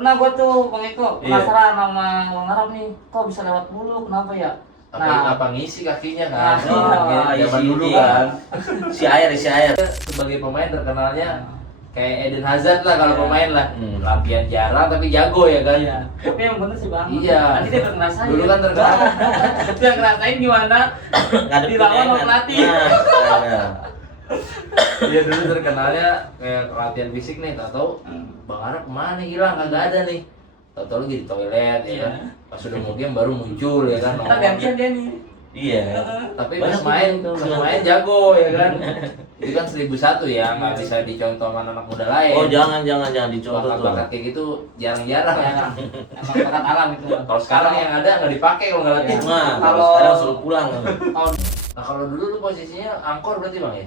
Pernah gua tuh Bang Eko Iya. penasaran sama Bang Arab nih, kok bisa lewat mulu, kenapa ya? Apa ngisi kakinya kan? Nah, iya, Zaman isi dulu ini. kan. Si air. Sebagai pemain terkenalnya kayak Eden Hazard lah kalau Iya. pemain lah. Latihan jarang tapi jago ya kan. Iya. Tapi yang bener sih Bang. Iya. Nanti dia pernah ngerasain. Dulu kan terkenal. Dia ngerasain gimana Ngadepin dilawan sama enak. pelatih. Nah. Dia dulu terkenalnya kayak latihan fisik nih, tahu Bang Arab kemana nih, hilang kagak ada nih. Tahu-tahu lagi di toilet ya kan. Pas udah mau game baru muncul ya kan. Kita gantian dia nih. Iya. Tapi Banyak pas main jago ya kan. Itu kan 1001 ya, nggak bisa dicontoh sama anak muda lain. Oh jangan dicontoh tuh. Bakat-bakat kayak gitu jarang-jarang ya. Emang bakat alam itu. Kalau sekarang yang ada nggak dipakai kalau nggak latihan. Nah, Kalau- kalau sekarang suruh pulang. Nah kalau dulu lu posisinya angkor berarti Bang ya?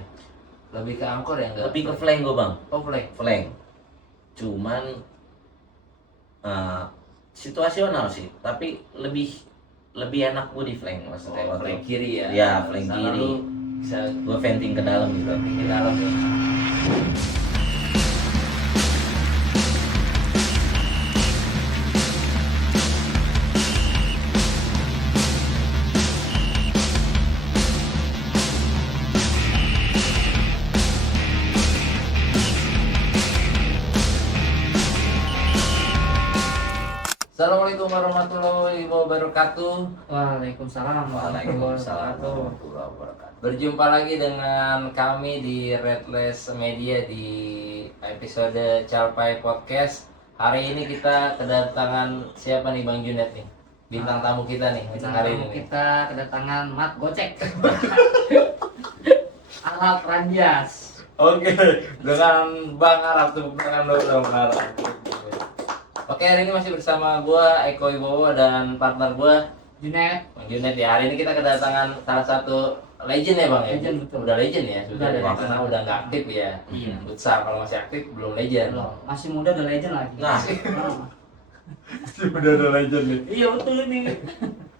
Lebih ke angkor ya enggak? Lebih ke flank gua bang. Oh flank. Flank. Cuman situasional sih, tapi lebih enak gua di flank maksudnya. Oh, flank kiri ya? Iya, flank Sana kiri. lu bisa Gua venting ke dalam gitu. di dalam ya. Assalamualaikum warahmatullahi wabarakatuh. Waalaikumsalam Waalaikumsalam warahmatullahi wabarakatuh. Berjumpa lagi dengan kami di Redless Media di episode Calpai Podcast. Hari ini kita kedatangan siapa nih Bang Junet nih? Bintang tamu kita nih untuk hari ini. nih. Kita kedatangan Mat Gocek. Arab Randias. Oke, dengan Bang Arab, tepuk tangan dulu dong Bang Arab. Oke, hari ini masih bersama gua Eko Ibowo dan partner gua Junet. Bang Junet ya. Hari ini kita kedatangan salah satu legend ya Bang ya. Legend, betul. Udah legend ya, sudah Udah legend. karena udah nggak aktif ya. Iya. Futsal kalau masih aktif belum legend. Loh, masih muda udah legend lagi. Nah. Udah ada legend nih. Iya betul ini.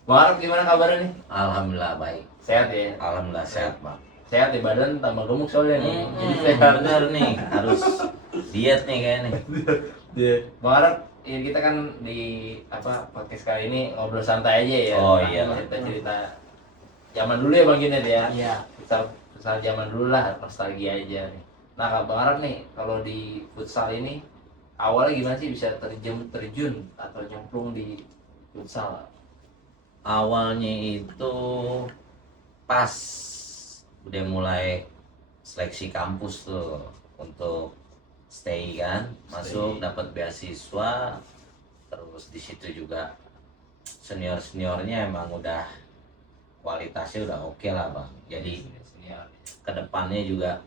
Bang Arab gimana kabarnya nih? Alhamdulillah baik. Sehat ya? Alhamdulillah sehat bang. Sehat ya, badan tambah gemuk soalnya nih. Jadi Jadi sehat. bener nih, harus diet nih kayaknya. Bang Arab, ya kita kan di podcast kali ini ngobrol santai aja ya. Oh, iya. Cerita-cerita zaman dulu ya Bang Junet ya. Iya. Futsal zaman dulu lah, nostalgia aja nih. Nah, Bang Arab nih, kalau di futsal ini awalnya gimana sih bisa terjun atau nyemplung di futsal? Awalnya itu pas udah mulai seleksi kampus tuh untuk stay kan, masuk dapat beasiswa, terus di situ juga seniornya emang udah kualitasnya udah oke lah bang. Jadi Ya, kedepannya juga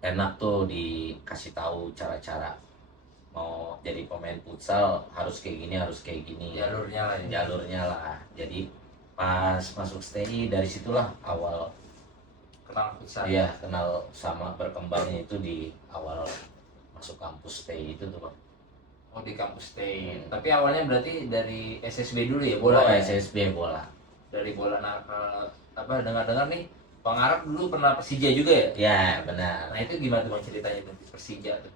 enak tuh dikasih tahu cara-cara mau jadi pemain futsal harus kayak gini jalurnya lah ya. jalurnya lah. Jadi pas masuk STI dari situlah awal Kenal futsal. dia kenal sama berkembangnya itu di awal masuk kampus STI itu tuh bang. Oh, di kampus stay. Hmm. Tapi awalnya berarti dari SSB dulu ya, Bola bola ya? SSB bola. Dari bola. Nah, dengar-dengar nih Bang Arab dulu pernah Persija juga ya? Ya benar. Nah, itu gimana tuh Bang ceritanya tuh Persija tuh?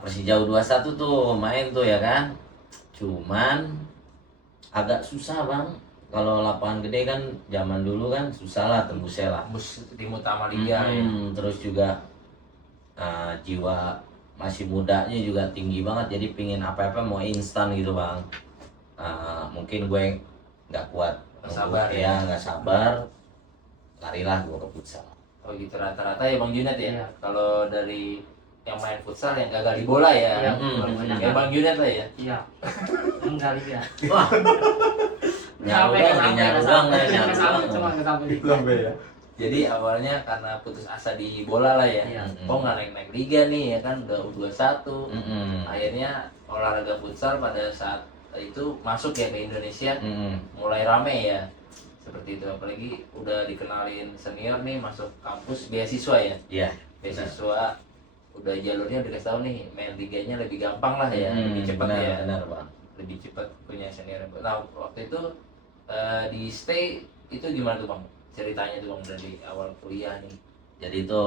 Persija U21 tuh main tuh ya kan. Cuman agak susah bang. Kalau lapangan gede kan zaman dulu kan susah lah tembusnya lah. Tembus tim utama liga ya. Terus juga jiwa masih mudanya juga tinggi banget, jadi pingin apa-apa mau instan gitu bang. Mungkin gue nggak kuat, Nggak sabar ya nggak sabar, larilah gue ke futsal. Oh gitu, rata-rata ya Bang Junet ya. Iya. Kalau dari yang main futsal yang gagal di bola ya. Iya, Ya Bang Junet lah ya. Iya. Enggak lihat. Wah, nyaru doang, nyaru doang, nyaru doang. Cuma nggak sampai. Ya. Jadi awalnya karena putus asa di bola lah ya. Iya. Oh nggak naik-naik liga nih ya kan, udah U21. Mm-mm. Akhirnya olahraga futsal pada saat itu masuk ya ke Indonesia, Mm-mm. mulai rame ya seperti itu. Apalagi udah dikenalin senior nih, masuk kampus beasiswa ya, Iya. beasiswa udah jalurnya udah kasih tahu nih, main liganya lebih gampang lah ya, lebih cepat benar, ya, benar bang. lebih cepat punya senior. Nah waktu itu di stay itu gimana tuh Bang ceritanya tuh Bang dari awal kuliah nih? Jadi itu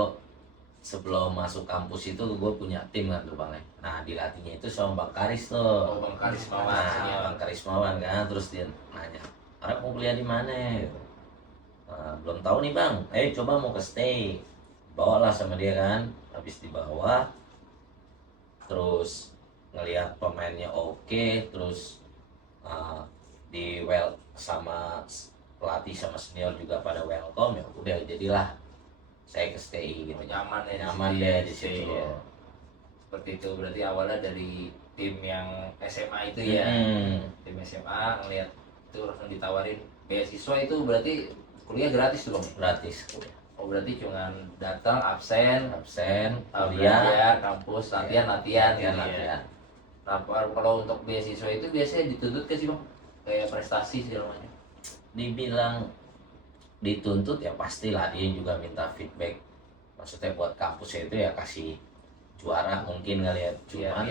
sebelum masuk kampus itu gue punya tim kan tuh Bang. Nah dilatihnya itu sama Bang Karis tuh. Oh, Bang Karismawan Nah, senior. Bang Karismawan kan, terus dia nanya, Arek mau kuliah di mana? Gitu. Nah, belum tahu nih Bang, coba mau ke stay, bawalah sama dia kan, habis dibawa, terus ngelihat pemainnya oke, terus di sama pelatih sama senior juga pada welcome, ya udah jadilah saya ke stay gitu. Nyaman ya, Nyaman di deh di stay situ. ya. Seperti itu berarti awalnya dari tim yang SMA itu ya. Tim SMA ngelihat itu langsung ditawarin beasiswa, itu berarti kuliah gratis tuh Bang. Gratis. Oh berarti cuman datang absen, Absen, kuliah, belajar, kampus, latihan gitu ya. latihan. Nah kalau untuk beasiswa itu biasanya dituntut ke sih Bang, kayak prestasi segala macam. Dibilang dituntut ya pastilah, dia juga minta feedback. Maksudnya buat kampusnya itu ya kasih juara mungkin kali ya. Cuman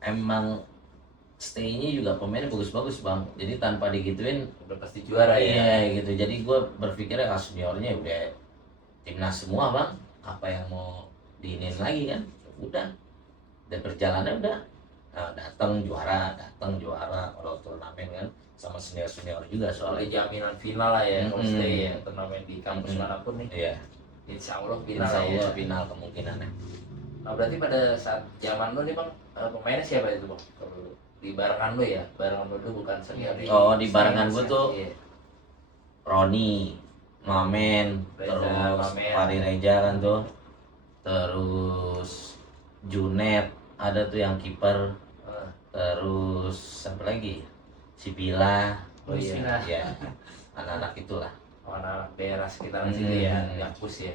emang stay-nya juga pemainnya bagus-bagus Bang. Jadi tanpa digituin udah pasti juara ya. iya gitu. Jadi gue berpikirnya seniornya udah timnas semua Bang. Apa yang mau diinin lagi kan? Udah. Dan perjalanannya udah datang juara kalau turnamen kan, sama senior juga Soalnya soalnya. jaminan final lah ya kalau stay ya, turnamen di kampus manapun nih. Iya. Insya Allah final Insya lah ya. Allah final kemungkinannya. Nah berarti pada saat zaman lo nih Bang, pemainnya siapa itu Bang? Kalau di barengan lo ya, barengan lo tuh bukan senior ya. Oh, di barengan gue tuh Iya. Roni, Mamen, Reza, terus Mamen. Fari Reja kan tuh, terus Junet ada tuh yang kiper, terus siapa lagi? Si Bila, Oh iya. ya anak-anak itulah. Anak-anak daerah sekitaran situ ya, kampus ya.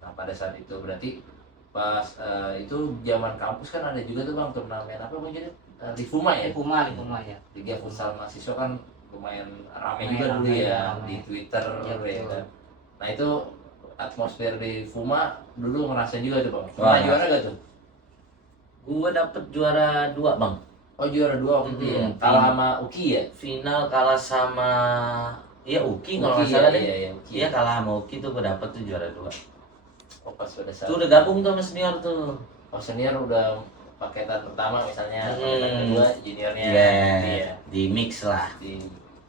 Nah pada saat itu berarti pas itu zaman kampus kan ada juga tuh Bang turnamen apa Bang jadi di FUMA ya? Lipuma ya. Liga Futsal Mahasiswa kan lumayan rame Lumayan juga dulu rame, ya rame. di Twitter Iya, ya betul. kan. Nah itu atmosfer di FUMA dulu ngerasain juga tuh Bang. Wah, Pernah juara gak tuh? Gue dapet juara 2 Bang. Oh juara 2 waktu itu ya. Mm-mm. Kalah sama Uki ya? Final kalah sama Uki kalau nggak Uki, salah ya, deh. iya, iya, Uki. Iya kalah sama Uki tuh gue dapet tuh juara 2. Oh pas pada saat Tuh udah gabung tuh sama senior tuh. oh, senior udah paketan pertama misalnya, Hmm. paketan kedua juniornya. Iya, di mix lah. Di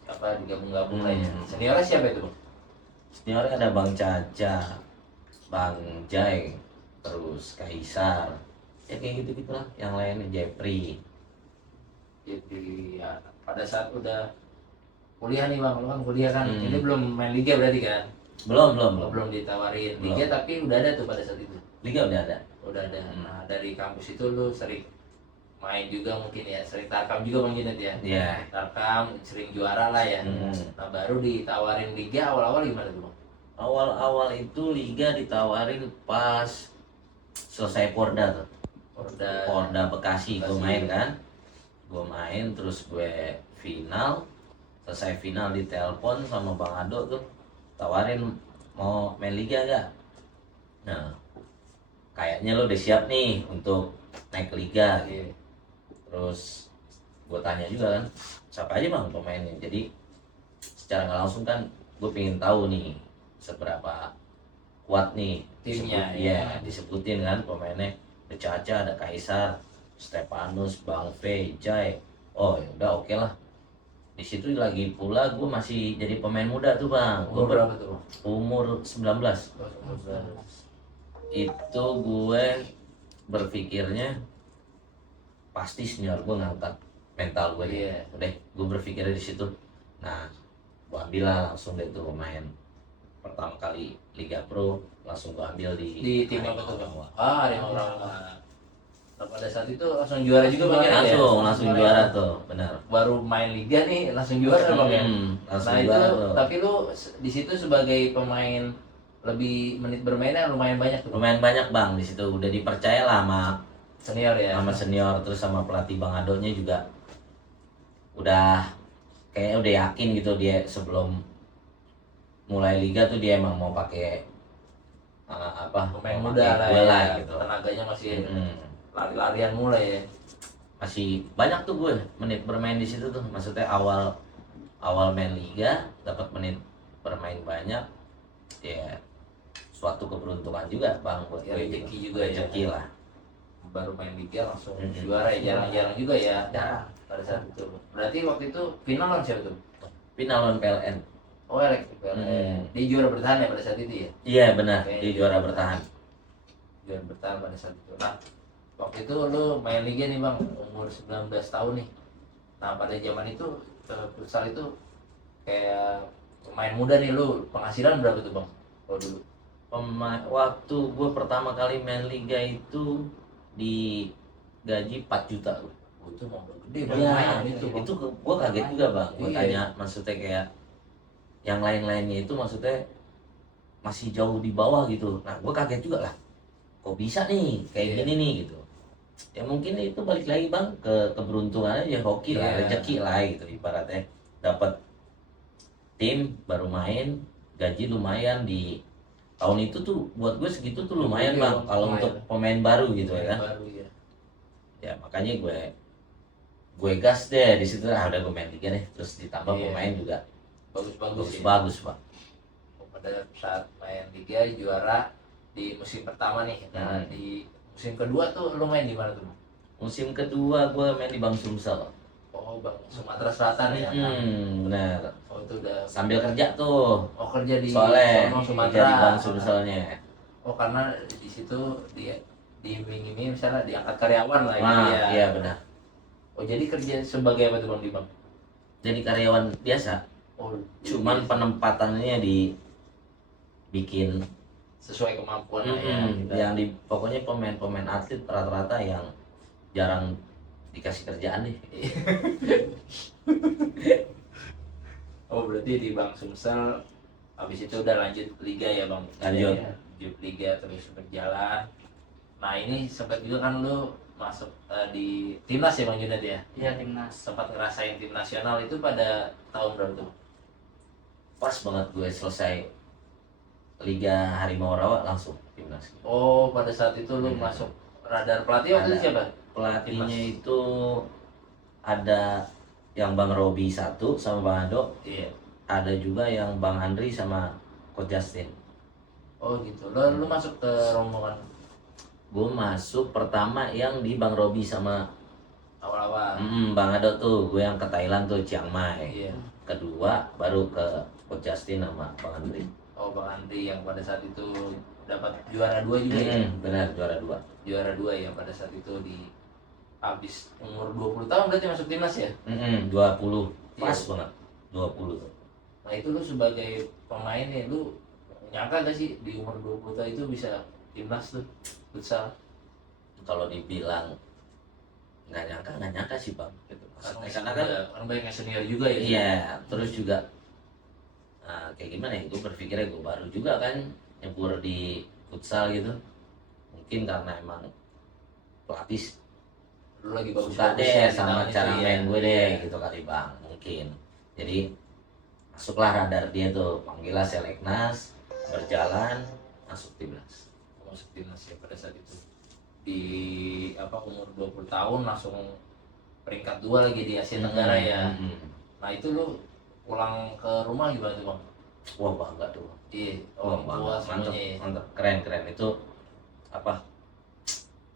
apa digabung-gabung lah ya. Hmm. Seniornya siapa itu Bang? Seniornya ada Bang Caca, Bang Jai, terus Kaisar. Ya kayak gitu-gitu lah. Yang lainnya Jepri. Jadi ya pada saat udah kuliah nih Bang, lu kan kuliah kan, Hmm. ini belum main liga berarti kan? Belum. Belum ditawarin Belum. liga tapi udah ada tuh pada saat itu. Liga udah ada. Udah ada. Hmm. Nah, dari kampus itu lu sering main juga mungkin ya, sering tarkam juga Bang Junet ya. Iya. Tarkam sering juara lah ya. Hmm. Nah, baru ditawarin liga awal-awal gimana tuh Bang? Awal-awal itu liga ditawarin pas selesai Porda tuh. Porda Bekasi gue Bekasi. main kan. Gue main terus gue final. Selesai final ditelepon sama Bang Ado tuh. Tawarin mau main liga gak? Nah, kayaknya lo udah siap nih untuk naik ke liga. Iya. Terus gue tanya juga kan, siapa aja Bang pemainnya. Jadi secara nggak langsung kan gue pengen tahu nih seberapa kuat nih Timnya, Iya, ya. disebutin kan pemainnya. Ada Caca, ada Kaisar, Stepanus, Bang V, Jai. Oh ya udah oke lah. Di situ lagi pula gue masih jadi pemain muda tuh Bang. Umur Gue berapa tuh Bang? umur 19. Itu gue berpikirnya pasti senior gue ngangkat mental gue deh. Iya. Udah, gue berpikirnya di situ. Nah, gue ambil lah langsung deh tuh pemain pertama kali Liga Pro, langsung gue ambil Di tim apa tuh Bang? Harimau. Harimau Rawa. Nah, pada saat itu langsung juara juga Bang ya? Langsung juara tuh, benar. Baru main liga nih langsung juara Bang ya? Langsung Nah itu, juara tuh. tapi lu di situ sebagai pemain lebih menit bermainnya lumayan banyak tuh. Lumayan banyak Bang di situ, udah dipercaya lah sama Senior ya. sama senior, terus sama pelatih Bang Adonya juga udah kayaknya udah yakin gitu dia sebelum mulai liga tuh dia emang mau pakai Pemain mau muda pakai lah gue ya. gitu. Tenaganya masih Mm. lari-larian mulai ya. Masih banyak tuh gue menit bermain di situ tuh, maksudnya awal main liga dapat menit bermain banyak ya, suatu keberuntungan juga bang buat Ya, gue rezeki gitu. juga ya. Rezeki lah. Baru main liga langsung Mm-mm. juara ya, jarang-jarang juga ya Jarang. pada saat itu. Berarti waktu itu final lawan siapa tuh? Final lawan PLN. Oh, Elektrik Dia juara bertahan ya pada saat itu ya? Iya benar, Oke, dia juara bertahan. Juara bertahan pada saat itu. Nah, waktu itu lu main liga nih bang, umur 19 tahun nih. Nah, pada zaman itu futsal itu kayak pemain muda nih, lu penghasilan berapa tuh bang? Kalau dulu? Waktu gue pertama kali main liga itu di gaji 4 juta. Oh, itu mau gede Udah banget lumayan itu itu, bang. Itu gue kaget juga bang. Gue Iya. tanya maksudnya kayak yang lain-lainnya itu maksudnya masih jauh di bawah gitu. Nah gue kaget juga lah. Kok bisa nih kayak Iya. gini nih gitu. Ya mungkin itu balik lagi bang ke keberuntungan aja, hoki lah, Iya. rezeki lah gitu ibaratnya. Dapat tim baru main, gaji lumayan di tahun itu tuh buat gue segitu tuh lumayan Iya, bang Bang, kalau lumayan. untuk pemain baru gitu ya kan. Baru ya. Ya makanya gue gas deh di situ, udah gue main liga deh, terus ditambah Iya. pemain juga Bagus-bagus ya. bagus bang. Pada saat main liga juara di musim pertama nih. Nah, Hmm. di musim kedua tuh lu main di mana tuh? Musim kedua gue main di Bang Sumsel. Oh, Bang, Sumatera Selatan ya. Benar. Oh, itu udah Sambil kerja tuh, kerja di soalnya sono kerja Sumatera. di Bang Sumselnya. Oh, karena di situ dia diiming-iming misalnya diangkat karyawan lah gitu Nah, ya. iya benar. Oh, jadi kerja sebagai apa tuh Bang di Bang? Jadi karyawan biasa, Oh, cuman jadi penempatannya dibikin sesuai kemampuan lah ya. yang di pokoknya pemain-pemain atlet rata-rata yang jarang dikasih kerjaan nih. Oh, berarti di Bang Sumsel habis itu udah lanjut liga ya Bang? Lanjut. Ya, lanjut liga terus berjalan. Nah, ini sempat juga kan lu masuk di timnas ya Bang Junet ya? Iya, timnas. Sempat ngerasain tim nasional itu pada tahun berapa tuh? Pas banget gue selesai Liga Harimau Rawa langsung timnas. Oh, pada saat itu lu masuk radar pelatih waktu itu Ada. siapa? Pelatihnya Timnas. itu ada yang Bang Robi satu sama Bang Ado, Iya. ada juga yang Bang Andri sama Coach Justin. Oh gitu. Lu masuk ke rombongan Gue masuk pertama yang di Bang Robi sama awal-awal. Bang Ado tuh, gue yang ke Thailand tuh Chiang Mai. Iya. Kedua baru ke Coach Justin sama Bang Andri. Oh, Bang Andri yang pada saat itu dapat juara 2 juga ya. Benar, juara 2. Juara 2 ya pada saat itu di habis umur 20 tahun berarti masuk timnas ya. 20 pas Iya. banget 20 tuh. Nah, itu lu sebagai pemain nih, lu nyangka gak sih di umur 20 tahun itu bisa timnas tuh futsal? Kalau dibilang nggak nyangka sih bang gitu. Karena kan kan banyak yang senior juga ya. iya, terus juga kayak gimana ya, gue berpikirnya gue baru juga kan nyebur di futsal gitu, mungkin karena emang pelatih Lu lagi bagus suka deh ya, sama di tahun cara itu, main ya. gue deh gitu kali bang, mungkin jadi masuklah radar dia tuh, panggillah seleknas, berjalan masuk timnas. Masuk timnas ya pada saat itu di umur 20 tahun langsung peringkat 2 lagi di Asia Tenggara ya. Nah, itu lu pulang ke rumah gimana tuh Bang? Wah bangga tuh. Iya, Wah orang tua bangga, mantap, semuanya ya. mantap, keren itu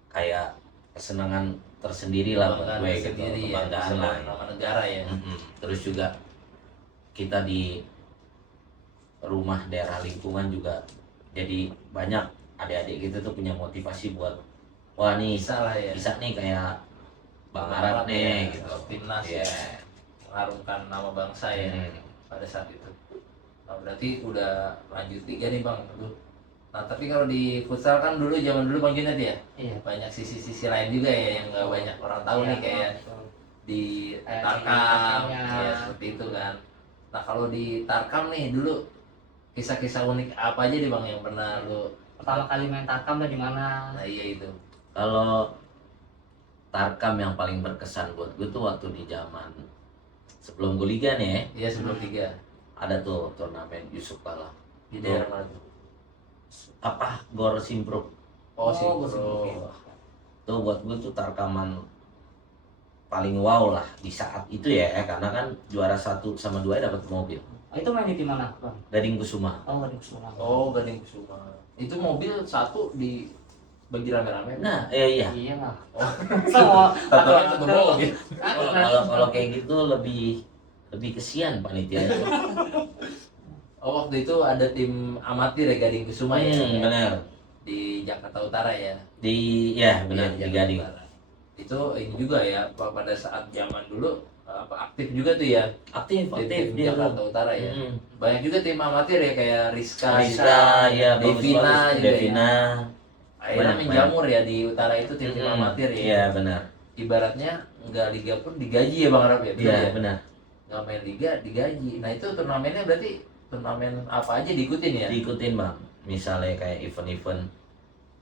kayak kesenangan tersendiri lah buat Kebanggaan gue gitu, tersendiri ya, kebanggaan bisa lah. bawa nama negara ya. Terus juga kita di rumah daerah lingkungan juga jadi banyak adik-adik kita tuh punya motivasi buat wah nih Bisa lah ya. bisa nih kayak Bang Arab nih gitu. Timnas Iya. ya, mengharumkan nama bangsa ya pada saat itu. Nah, berarti udah lanjut liga nih Bang lu. Nah, tapi kalau di futsal kan dulu zaman dulu Bang Junet ya, Iya. banyak sisi-sisi lain juga ya yang nggak banyak orang tahu nih, kayak betul. di Kayak Tarkam di Tarkam, ya ya. seperti itu kan. Nah, kalau di Tarkam nih dulu kisah-kisah unik apa aja nih Bang yang pernah lu? Pertama kali main tarkam tuh di mana? Nah, iya itu. Kalau Tarkam yang paling berkesan buat gue tuh waktu di zaman sebelum gue liga nih ya, Iya, sebelum tiga ada tuh turnamen Yusuf Kala di daerah mana tuh? Gor Simpruk. Oh, sih Gor bro. Simpruk. Tuh buat gue tuh Tarkaman paling wow lah di saat itu ya, karena kan juara 1 sama 2 dapat mobil. Itu main di tim mana, Bang? Gading Kusuma. Oh, di Kusuma. Oh, Gading Kusuma. Itu mobil satu di bagi rame-rame. Nah, iya. Iya lah. Oh. Semua. Satu orang satu mobil. Kalau kayak gitu lebih kesian panitia itu. Oh, waktu itu ada tim amatir ya Gading Kusuma ya. Benar. Di Jakarta Utara ya. Benar Iya, di Gading. Utara. Itu ini juga ya pada saat zaman dulu aktif juga tuh ya. Aktif Tim dia Jakarta tuh. Utara ya. Banyak juga tim amatir ya kayak Rizka, Rizka, ya Devina juga ya. Devina. Akhirnya Banyak, menjamur ya di utara itu tim-tim amatir ya. Iya benar. Ibaratnya nggak liga pun digaji ya Bang Arab ya. Betul Iya ya? benar. Nggak main liga digaji. Nah itu turnamennya berarti turnamen apa aja diikutin ya? Diikutin bang. Misalnya kayak event-event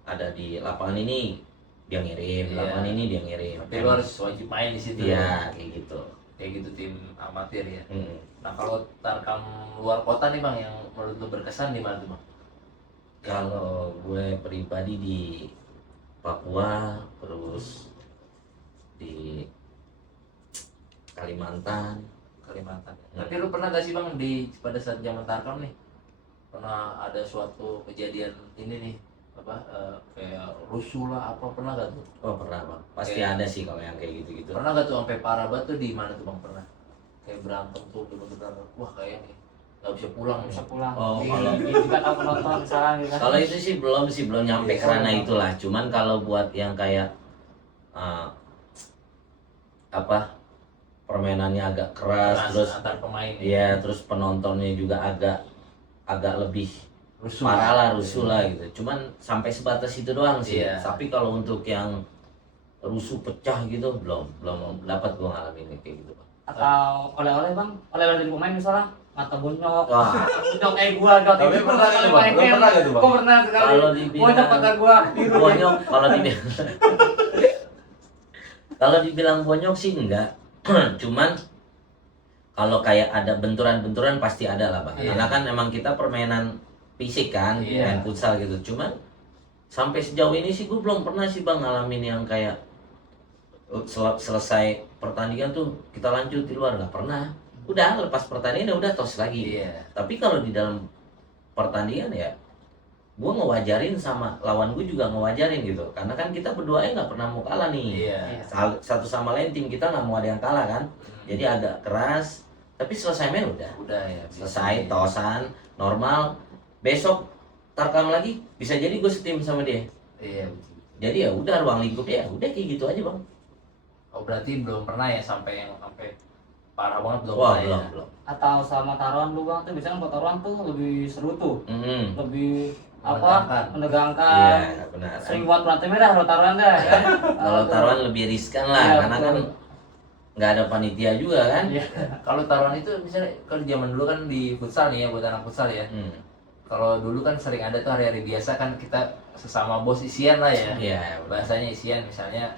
ada di lapangan ini dia ngirim, Iya. lapangan ini dia ngirim. Tapi lo harus wajib main di situ. Iya kayak gitu. Kayak gitu tim amatir ya. Mm. Nah kalau tarkam luar kota nih Bang yang menurut lo berkesan di mana tuh Bang? Kalau gue pribadi di Papua, terus di Kalimantan. Kalimantan. Tapi lu pernah gak sih Bang pada saat zaman tarkam nih pernah ada suatu kejadian ini nih kayak rusuh lah apa pernah gak tuh? Oh pernah bang, pasti Kayak- ada sih kalau yang kayak gitu-gitu. Pernah gak tuh sampai parah banget tuh di mana tuh Bang pernah? Kayak berantem tuh bener-bener wah kayak nih nggak bisa pulang Bisa nih. pulang. Oh, Di- kalau- di juga tahu penonton misalnya gitu. Kalau itu sih belum nyampe Iya, ke ranah iya. itulah. Cuman kalau buat yang kayak apa permainannya agak keras, terus antar pemain ya. iya terus penontonnya juga agak lebih Rusuh. parah lah, rusuh lah gitu. Cuman sampai sebatas itu doang sih. Iya. Tapi kalau untuk yang rusuh pecah gitu belum dapat gua ngalamin kayak gitu bang. Atau oleh-oleh Bang, oleh-oleh dari pemain misalnya mata bonyok. Wah Bonyok kayak gua gak Tapi pernah gak tuh, Bang? Lu pernah gak tuh, Bang? Gua pernah sekali. Kalau dibilang- Bonyok mata gua biru. bonyok kalau dibilang kalau dibilang bonyok sih enggak. Cuman kalau kayak ada benturan-benturan pasti ada lah bang. Iya. Karena kan emang kita permainan fisik kan, Iya. main futsal gitu. Cuman sampai sejauh ini sih gue belum pernah sih bang ngalamin yang kayak selesai pertandingan tuh kita lanjut di luar, nggak pernah. Udah lepas pertandingan udah tos lagi. Iya. Tapi kalau di dalam pertandingan ya gue ngewajarin sama lawan gue juga ngewajarin gitu. Karena kan kita berdua nggak pernah mau kalah nih. Iya. Satu sama lain tim kita nggak mau ada yang kalah kan. Jadi agak keras. Tapi selesai main udah. Udah ya. Selesai tosan normal. Besok tarkam lagi bisa jadi gue setim sama dia. Iya. Betul. Jadi ya udah ruang lingkupnya ya udah kayak gitu aja bang. Oh berarti belum pernah ya sampai parah banget belum Wah pernah ya. belum. Atau sama taruhan lu Bang tuh biasanya kalau taruhan tuh lebih seru tuh. Mm-mm. Lebih Menegangkan. menegangkan. Iya benar. Sering buat berantemnya dah kalau taruhan dah kan. Kalau taruhan lebih riskan lah Iya, karena betul. kan nggak ada panitia juga kan. Iya. Kalau taruhan itu misalnya kalau zaman dulu kan di futsal nih ya buat anak futsal ya. Hmm. Kalau dulu kan sering ada tuh hari-hari biasa kan kita sesama bos isian lah ya. Iya. Bahasanya isian misalnya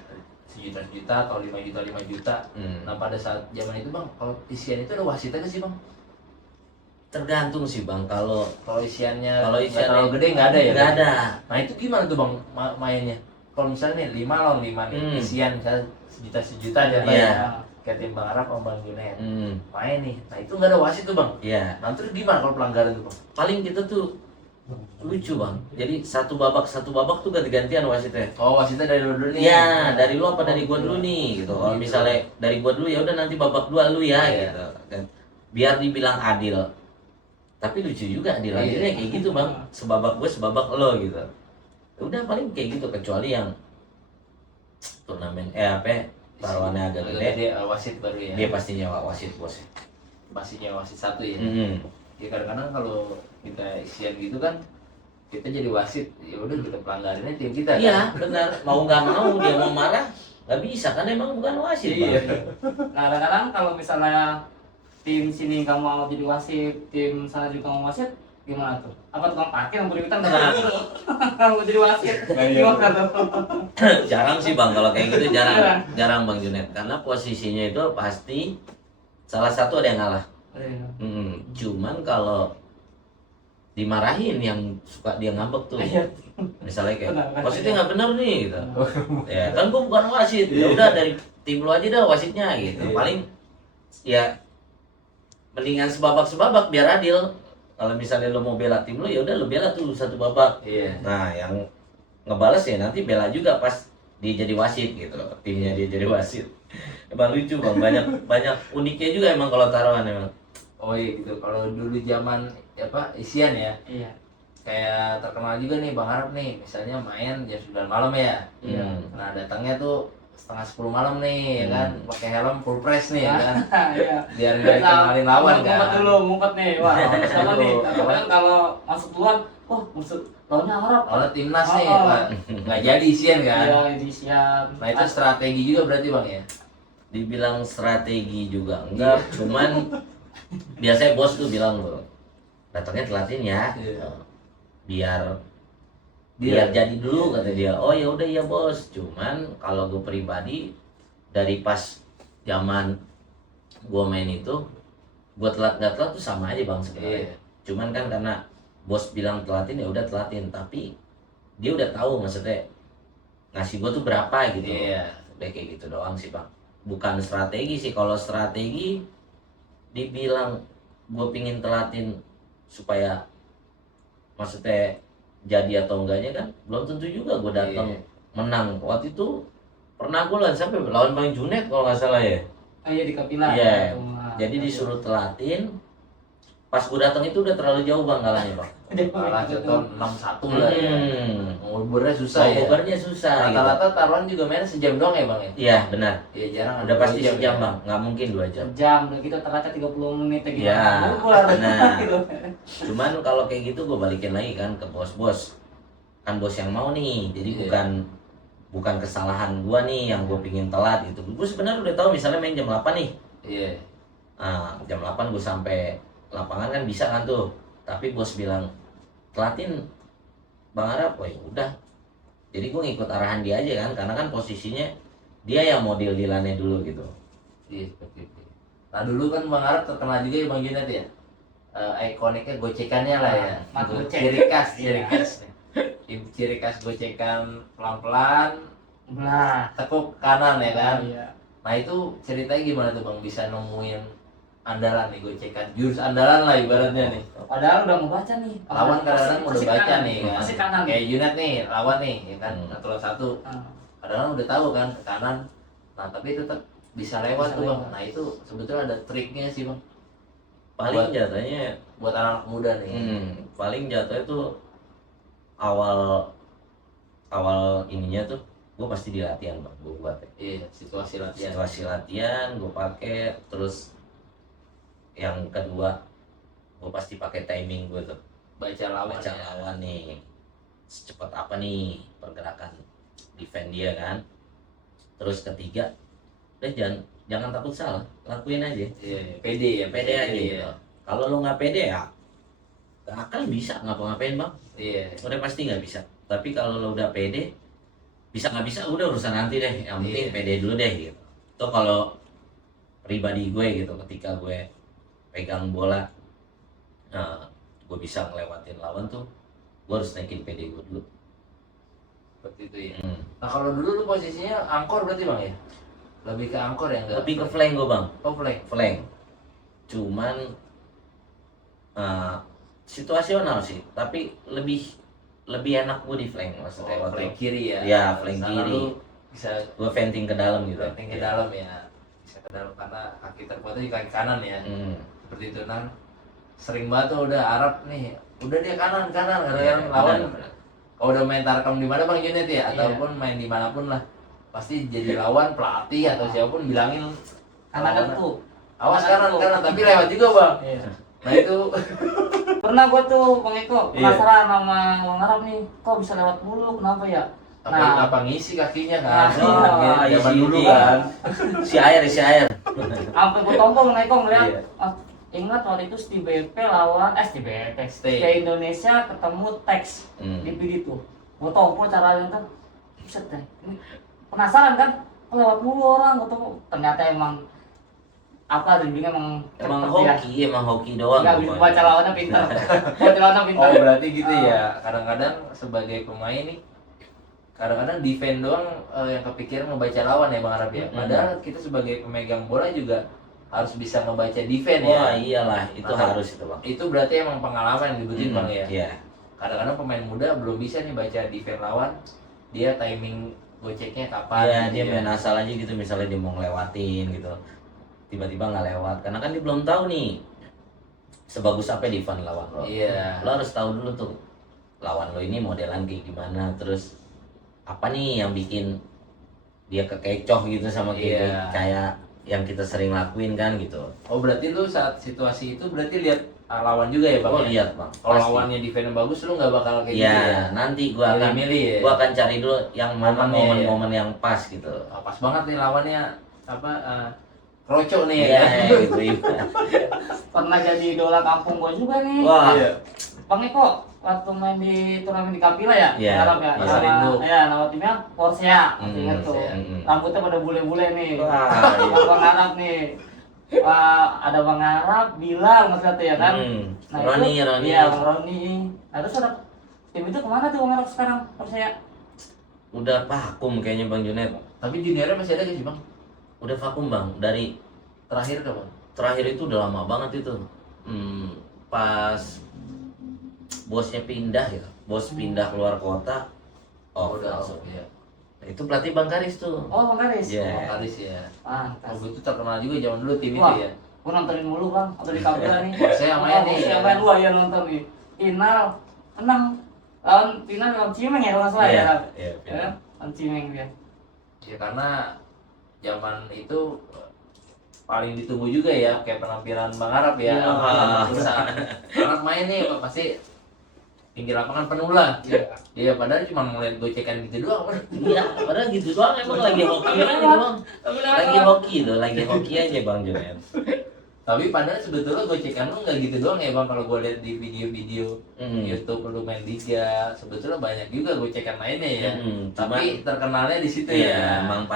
sejuta atau 5 juta. Hmm. Nah pada saat zaman itu Bang, kalau isian itu ada wasitnya nggak sih Bang? Tergantung sih bang kalau Kalau isiannya Kalau nggak isiannya terlalu gede nggak ada ya? nggak Bang? ada. Nah itu gimana tuh Bang mainnya? Kalau misalnya nih 5 lawan 5 nih, Hmm. isian misalnya sejuta aja Iya. ya. Kayak tim Bang Arab sama Bang Junet. Hmm. Main nih. Nah itu nggak ada wasit tuh Bang. Iya. Nah terus gimana kalau pelanggaran tuh Bang? Paling kita tuh lucu bang. Jadi satu babak tuh ganti-gantian wasitnya. Oh wasitnya dari dulu nih. Iya, dari lu apa dari gua dulu nih gitu. Kalau Gitu. misalnya dari gua dulu ya udah nanti babak 2 lu ya Iya. gitu. Dan biar dibilang adil. Tapi lucu juga adilnya kayak gitu bang. Sebabak gue sebabak lo gitu. Udah paling kayak gitu kecuali yang turnamen taruhannya agak gede. Wasit baru ya. Dia pasti nyewa wasit bosnya. Pastinya wasit satu ya. Mm-mm. Ya kadang-kadang kalau kita isian gitu kan kita jadi wasit, ya udah kita pelanggarinnya tim kita kan. Iya benar. Mau nggak mau dia mau marah nggak bisa kan emang bukan wasit Iya. bang. Nah, kadang-kadang kalau misalnya tim sini nggak mau jadi wasit, tim sana juga mau wasit, gimana tuh? Apa tukang parkir yang berikutan Nah. mau jadi wasit? Gimana tuh? Jarang sih bang kalau kayak gitu jarang bang Junet karena posisinya itu pasti salah satu ada yang ngalah. Cuman kalau dimarahin yang suka dia ngambek tuh, Iya. misalnya kayak Benar. wasitnya nggak benar nih gitu. Ya kan gua bukan wasit, ya udah dari tim lu aja dah wasitnya gitu. Iya. Paling ya mendingan sebabak biar adil. Kalau misalnya lo mau bela tim lo, ya udah lo bela tuh satu babak. Iya. Nah, yang ngebales ya nanti bela juga pas dia jadi wasit gitu, timnya dia jadi wasit. Emang lucu bang, banyak uniknya juga emang kalau taruhan emang. Oh iya gitu. Kalau dulu zaman isian ya, Iya. kayak terkenal juga nih Bang Arab nih, misalnya main jam 9 malam ya. Nah datangnya tuh setengah 10 malam nih, ya kan, pakai helm full press nih, ya kan, Iya. biar nggak dikenalin lawan kan. Ngumpet dulu, ngumpet nih. Wah, lawan siapa nih? Dulu. Kan kalau masuk duluan, wah musuh lawannya Arab. Kalau timnas nih, Oh. Pak, nggak jadi isian kan. Iya, ini siap. Nah itu strategi juga berarti Bang ya. Dibilang strategi juga enggak, cuman biasanya bos tuh bilang tuh, datangnya telatin ya. Iya. Biar jadi dulu kata dia. Oh ya udah ya bos. Cuman kalau gue pribadi dari pas zaman gue main itu, gue telat nggak telat tuh sama aja bang sebenarnya. Iya. Cuman kan karena bos bilang telatin ya udah telatin, tapi dia udah tahu maksudnya ngasih gue tuh berapa gitu. Iya. Udah kayak gitu doang sih bang. Bukan strategi sih. Kalau strategi dibilang gue pingin telatin supaya maksudnya jadi atau enggaknya kan belum tentu juga gue datang menang. Waktu itu pernah gue lawan sampai lawan Bang Junet kalau nggak salah ya. Iya di Kapila. Iya. Jadi disuruh telatin. Pas gue datang itu udah terlalu jauh bang kalahnya bang. Kalah contoh 6-1 lah ya. Ngobrolnya susah ya. Ngobrolnya susah. Rata-rata taruhan juga mainnya sejam doang ya Bang ya? Iya benar. Iya jarang. Udah ada pasti 2 sejam ya. bang. Nggak mungkin 2 jam. Jam, udah gitu ternyata 30 menit gitu. Iya, benar. Gitu. Cuman kalau kayak gitu gue balikin lagi kan ke bos-bos. Kan bos yang mau nih. Jadi Iya. bukan kesalahan gua nih yang gue pingin telat gitu. Gue sebenarnya udah tahu misalnya main jam 8 nih. Iya. Nah, jam 8 gue sampai lapangan kan bisa kan tuh. Tapi bos bilang telatin Bang Arab, oh ya udah. Jadi gue ngikut arahan dia aja kan, karena kan posisinya dia yang mau deal-dealannya dulu gitu. Iya seperti itu. Nah dulu kan Bang Arab terkenal juga ya Bang Junet ya. Ikoniknya gocekannya lah ya. Mat gocek. Ciri khas, ciri Iya. khas. Ciri khas gocekan pelan-pelan, Nah, tekuk kanan ya kan. iya. Nah itu ceritanya gimana tuh Bang bisa nemuin andalan nih gocekan, jurus andalan lah ibaratnya nih. Padahal udah mau baca nih. Lawan kadang-kadang udah Pasti baca kanan. nih kan. Pasti kanan. Kayak Junet nih, lawan nih ya kan, satu. Ah, Kadang-kadang udah tahu kan ke kanan. Nah, tapi tetap bisa lewat Bisa tuh, Bang. lewat. Nah, itu sebetulnya ada triknya sih, Bang. Paling Buat- jatuhnya Buat anak muda nih. paling jatuhnya tuh awal ininya tuh gue pasti di latihan bang, gue buat Iya, situasi latihan. situasi latihan gue pakai. Terus yang kedua gue pasti pakai timing gue tuh, Baca lawan. baca Ya. lawan nih secepat apa nih pergerakan defend dia kan. Terus ketiga udah jangan takut salah, lakuin aja, Iya, pede ya, pede aja ya. gitu. Kalau lo nggak pede ya gak akan bisa ngapa-ngapain bang, Iya. udah pasti nggak bisa. Tapi kalau lo udah pede, bisa nggak bisa udah urusan nanti deh, yang penting Iya. pede dulu deh gitu. Tuh kalau pribadi gue gitu, ketika gue pegang bola, nah, gue bisa ngelewatin lawan tuh, gue harus naikin pede gue dulu. Seperti itu ya. Hmm. Nah, kalau dulu lu posisinya angkor berarti, Bang ya? Lebih ke angkor ya enggak? Lebih ke flank gue bang, Oh, flank. flank. Cuman situasional sih, tapi lebih enak gue di flank maksudnya. Oh, waktu flank kiri ya. Iya, flank Sana kiri. lu bisa gue venting ke dalam gitu. venting ke dalam ya. Bisa ke dalam karena kaki terkuatnya di kaki kanan ya. Hmm. Seperti itu nah. Sering banget tuh udah Arab nih. Udah dia kanan kadang Iya, lawan. benar. Kalau udah main tarkam di mana Bang Junet ya, Iya. ataupun main dimanapun lah, pasti jadi lawan pelatih atau siapapun bilangin Karena kan tuh. awas Kanan kanan tuh. tapi lewat juga Bang. Iya. Nah itu Pernah gua tuh Bang Eko Iya. penasaran sama Bang Arab nih, kok bisa lewat mulu, kenapa ya? apa ngisi kakinya kan? Nah, Zaman isi dulu ini. kan. Si air. Sampai gua tombol Bang Eko ngeliat. Iya. Ingat waktu itu di BP lawan di BP Stay. di Indonesia ketemu Tex di PD tuh. Gua tombol caranya kan. Buset deh. Ini penasaran kan? Kok lewat mulu orang, gua tombol. Ternyata emang apa driblingnya emang cepet ya. emang hoki doang. Nggak bisa pokoknya. baca lawannya pintar. Baca lawannya pintar. Oh berarti gitu ya. Kadang-kadang sebagai pemain nih, kadang-kadang defend doang yang kepikiran membaca lawan ya Bang Arab ya. Padahal kita sebagai pemegang bola juga harus bisa ngebaca defense Wah ya. iyalah, itu Nah, harus itu bang. Itu berarti emang pengalaman yang dibutuhin bang ya. Iya. Kadang-kadang pemain muda belum bisa nih baca defense lawan, dia timing goceknya kapan. Iya, gitu dia ya. main asal aja gitu, misalnya dia mau ngelewatin gitu, tiba-tiba nggak lewat, karena kan dia belum tahu nih sebagus apa defense lawan lo. Iya. Lo harus tahu dulu tuh lawan lo ini modelan kayak gimana, terus apa nih yang bikin dia kekecoh gitu sama Iya. kayak yang kita sering lakuin kan gitu. Oh berarti lu saat situasi itu berarti lihat lawan juga ya bang? Oh ya? lihat bang, Kalau pasti. lawannya defense bagus lu nggak bakal kayak Iya, gitu ya? nanti gua akan Milih-milih ya? gua akan cari dulu yang mana Momennya, momen-momen yang pas gitu. Ah, pas banget nih lawannya apa kroco nih ya Iya, kan? gitu iya. Pernah jadi idola kampung gua juga nih. Wah, Iya. Bang Eko waktu main di turnamen di Kapila ya, Iya, Arab ya, Pasar Induk. nama timnya Porsia, masih ingat tuh. Porsia. Rambutnya pada bule-bule nih. Wah, iya. Bang Arab nih. Ada Bang Arab, Bilal maksudnya tuh ya kan. Roni. Iya, Bang Roni. Nah, terus ada tim itu kemana tuh Bang Arab sekarang Porsia? Udah vakum kayaknya Bang Junet. Tapi juniornya masih ada gak sih bang? Udah vakum Bang. Dari Terakhir kapan? terakhir itu udah lama banget itu. Pas bosnya pindah ya. Bos pindah keluar kota. Oh, udah langsung. ya. Itu pelatih Bang Karis tuh. Oh, Bang Karis. Iya. Oh, Karis ya. Pantas. Oh itu terkenal juga zaman dulu tim Wah. itu ya. Gua nontonin mulu Bang, waktu di Kapila nih. Saya main nih. Saya main gua ya nonton nih. Final menang lawan final lawan Cimeng ya kalau nggak salah ya. Rab? Iya, Ya kan? Lawan Cimeng dia. Ya karena zaman itu paling ditunggu juga ya kayak penampilan Bang Arab ya. Iya. Saat Arab main nih pasti pinggir lapangan penuh lah. Iya. Iya padahal cuma ngeliat gocekan gitu doang. Iya, padahal gitu doang emang lagi hoki aja Bang. Lagi hoki tuh, lagi hoki aja Bang Junet. Tapi padahal sebetulnya gocekan lu nggak gitu doang ya bang. Kalau gue lihat di video-video YouTube lu main liga, sebetulnya banyak juga gocekan lainnya ya. Tapi terkenalnya di situ Iya, ya. emang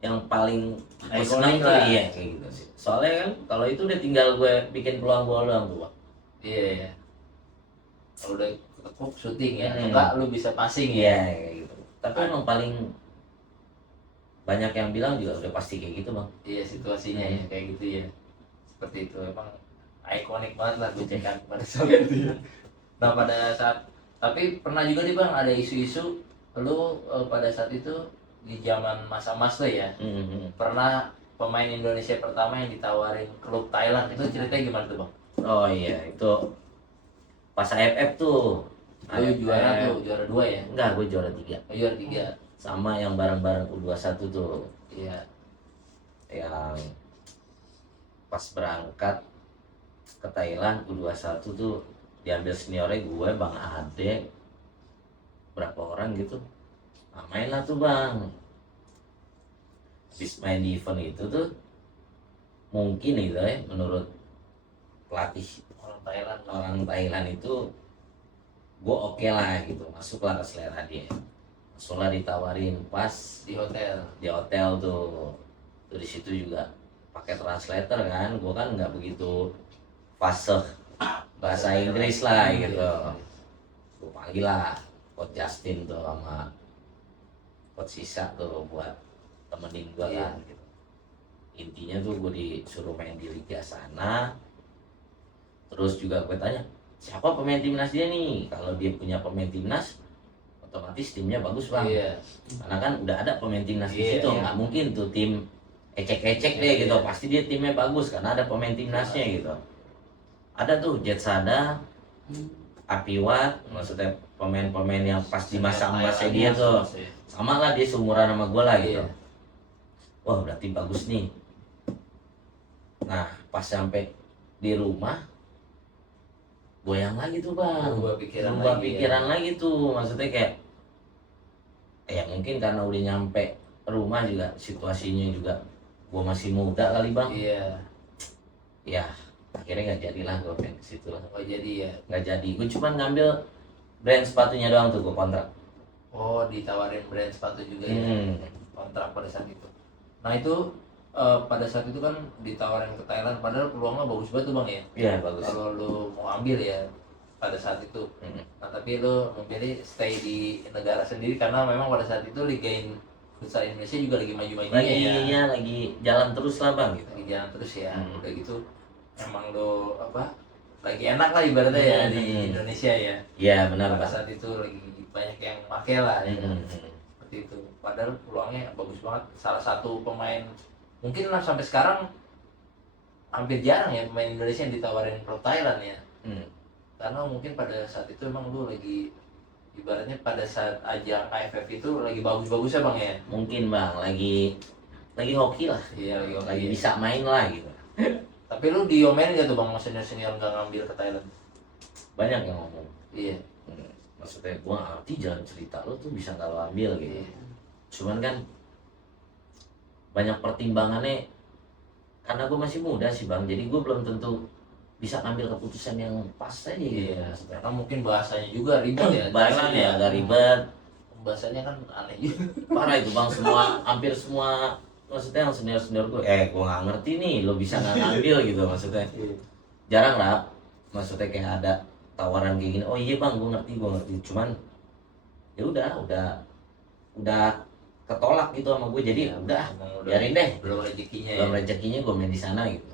yang paling gue Ikonik senang tuh lah. iya kayak gitu sih. Soalnya kan kalau itu udah tinggal gue bikin peluang gol doang tuh Bang. Iya ya. Kalau udah tekuk syuting ya, Hmm. enggak lu bisa passing Iya ya. kayak gitu. Tapi emang paling banyak yang bilang juga udah pasti kayak gitu Bang. Iya situasinya ya kayak gitu ya. Seperti itu emang ikonik banget lah gocekan pada saat itu ya. Nah pada saat tapi pernah juga nih bang ada isu-isu lu pada saat itu di zaman masa emas tuh ya pernah pemain Indonesia pertama yang ditawarin klub Thailand itu ceritanya gimana tuh bang? Oh iya itu pas AFF tuh. Lu juara tuh juara 2 ya? Enggak, gue juara 3. Juara 3. Sama yang bareng-bareng U21 tuh. Iya. Yang pas berangkat ke Thailand U21 tuh diambil seniornya gue, Bang Ade, berapa orang gitu. Nah, main lah tuh Bang. Habis main di event itu tuh mungkin gitu ya menurut pelatih orang Thailand itu gue oke lah gitu, masuklah ke selera dia. Masuklah ditawarin pas Di hotel. di hotel tuh. Tuh di situ juga pakai translator kan, gue kan nggak begitu fasih bahasa Inggris lah gitu. Gue panggil lah Coach Justin tuh sama Coach Sisa tuh buat temenin gue kan gitu. Intinya tuh gue disuruh main di liga sana. Terus juga gue tanya siapa pemain timnas dia nih. Kalau dia punya pemain timnas otomatis timnya bagus Bang. Iya. Karena kan udah ada pemain timnas di Iya, situ, iya. nggak mungkin tuh tim ecek-ecek deh gitu. Pasti dia timnya bagus karena ada pemain timnasnya gitu. Ada tuh Jet Sada, Apiwat, maksudnya pemain-pemain yang pas di masa emasnya dia tuh. Sama lah dia seumuran sama gue lah gitu. Iya. Wah berarti bagus nih. Nah pas sampai di rumah goyang lagi tuh Bang. Berubah pikiran Berubah lagi, pikiran lagi tuh. Maksudnya kayak ya mungkin karena udah nyampe rumah juga situasinya juga gue masih muda kali Bang. Iya. Ya akhirnya nggak jadilah gue pengen ke situ lah. Oh jadi ya. Nggak jadi. Gue cuma ngambil brand sepatunya doang tuh gue kontrak. Oh ditawarin brand sepatu juga ya. Kontrak pada saat itu. Nah itu pada saat itu kan ditawarin ke Thailand padahal peluangnya bagus banget tuh bang ya. Iya bagus. Kalau lu mau ambil ya pada saat itu. Nah tapi lu memilih stay di negara sendiri karena memang pada saat itu Liga Futsal Indonesia juga lagi maju-majunya Lagi ya. ya lagi jalan terus lah Bang gitu. Lagi lagi jalan terus ya. Udah gitu emang lo lagi enak lah ibaratnya ya di Indonesia ya. Iya benar Pada Bang. saat itu lagi banyak yang pakai lah ya kan. Mm-mm. Seperti itu. Padahal peluangnya bagus banget. Salah satu pemain mungkin lah sampai sekarang hampir jarang ya pemain Indonesia yang ditawarin pro Thailand ya. Mm. Karena mungkin pada saat itu emang lu lagi ibaratnya pada saat ajang AFF itu lagi bagus-bagusnya Bang ya. Mungkin Bang lagi hoki lah, Iya lagi bisa main lah gitu. Tapi lu diomelin gak tuh Bang senior-senior nggak ngambil ke Thailand? Banyak yang ngomong. Iya. Maksudnya gua nggak ngerti jalan cerita lu tuh bisa nggak lo ambil gitu. Iya. Cuman kan banyak pertimbangannya karena gue masih muda sih Bang, jadi gue belum tentu bisa ambil keputusan yang pas aja gitu. Iya. Maksudnya. Karena mungkin bahasanya juga ribet ya. Bahasanya ya agak ribet, Bahasanya kan aneh juga. parah itu Bang, hampir semua maksudnya yang senior gue, gue nggak ngerti nih, lo bisa nggak ngambil gitu maksudnya. Jarang lah, maksudnya kayak ada tawaran kayak gini, oh iya Bang, gue ngerti, cuman ya udah ketolak gitu sama gue, jadi Ya, udah emang biarin deh, belum rezekinya ya. belum rezekinya gue main di sana gitu.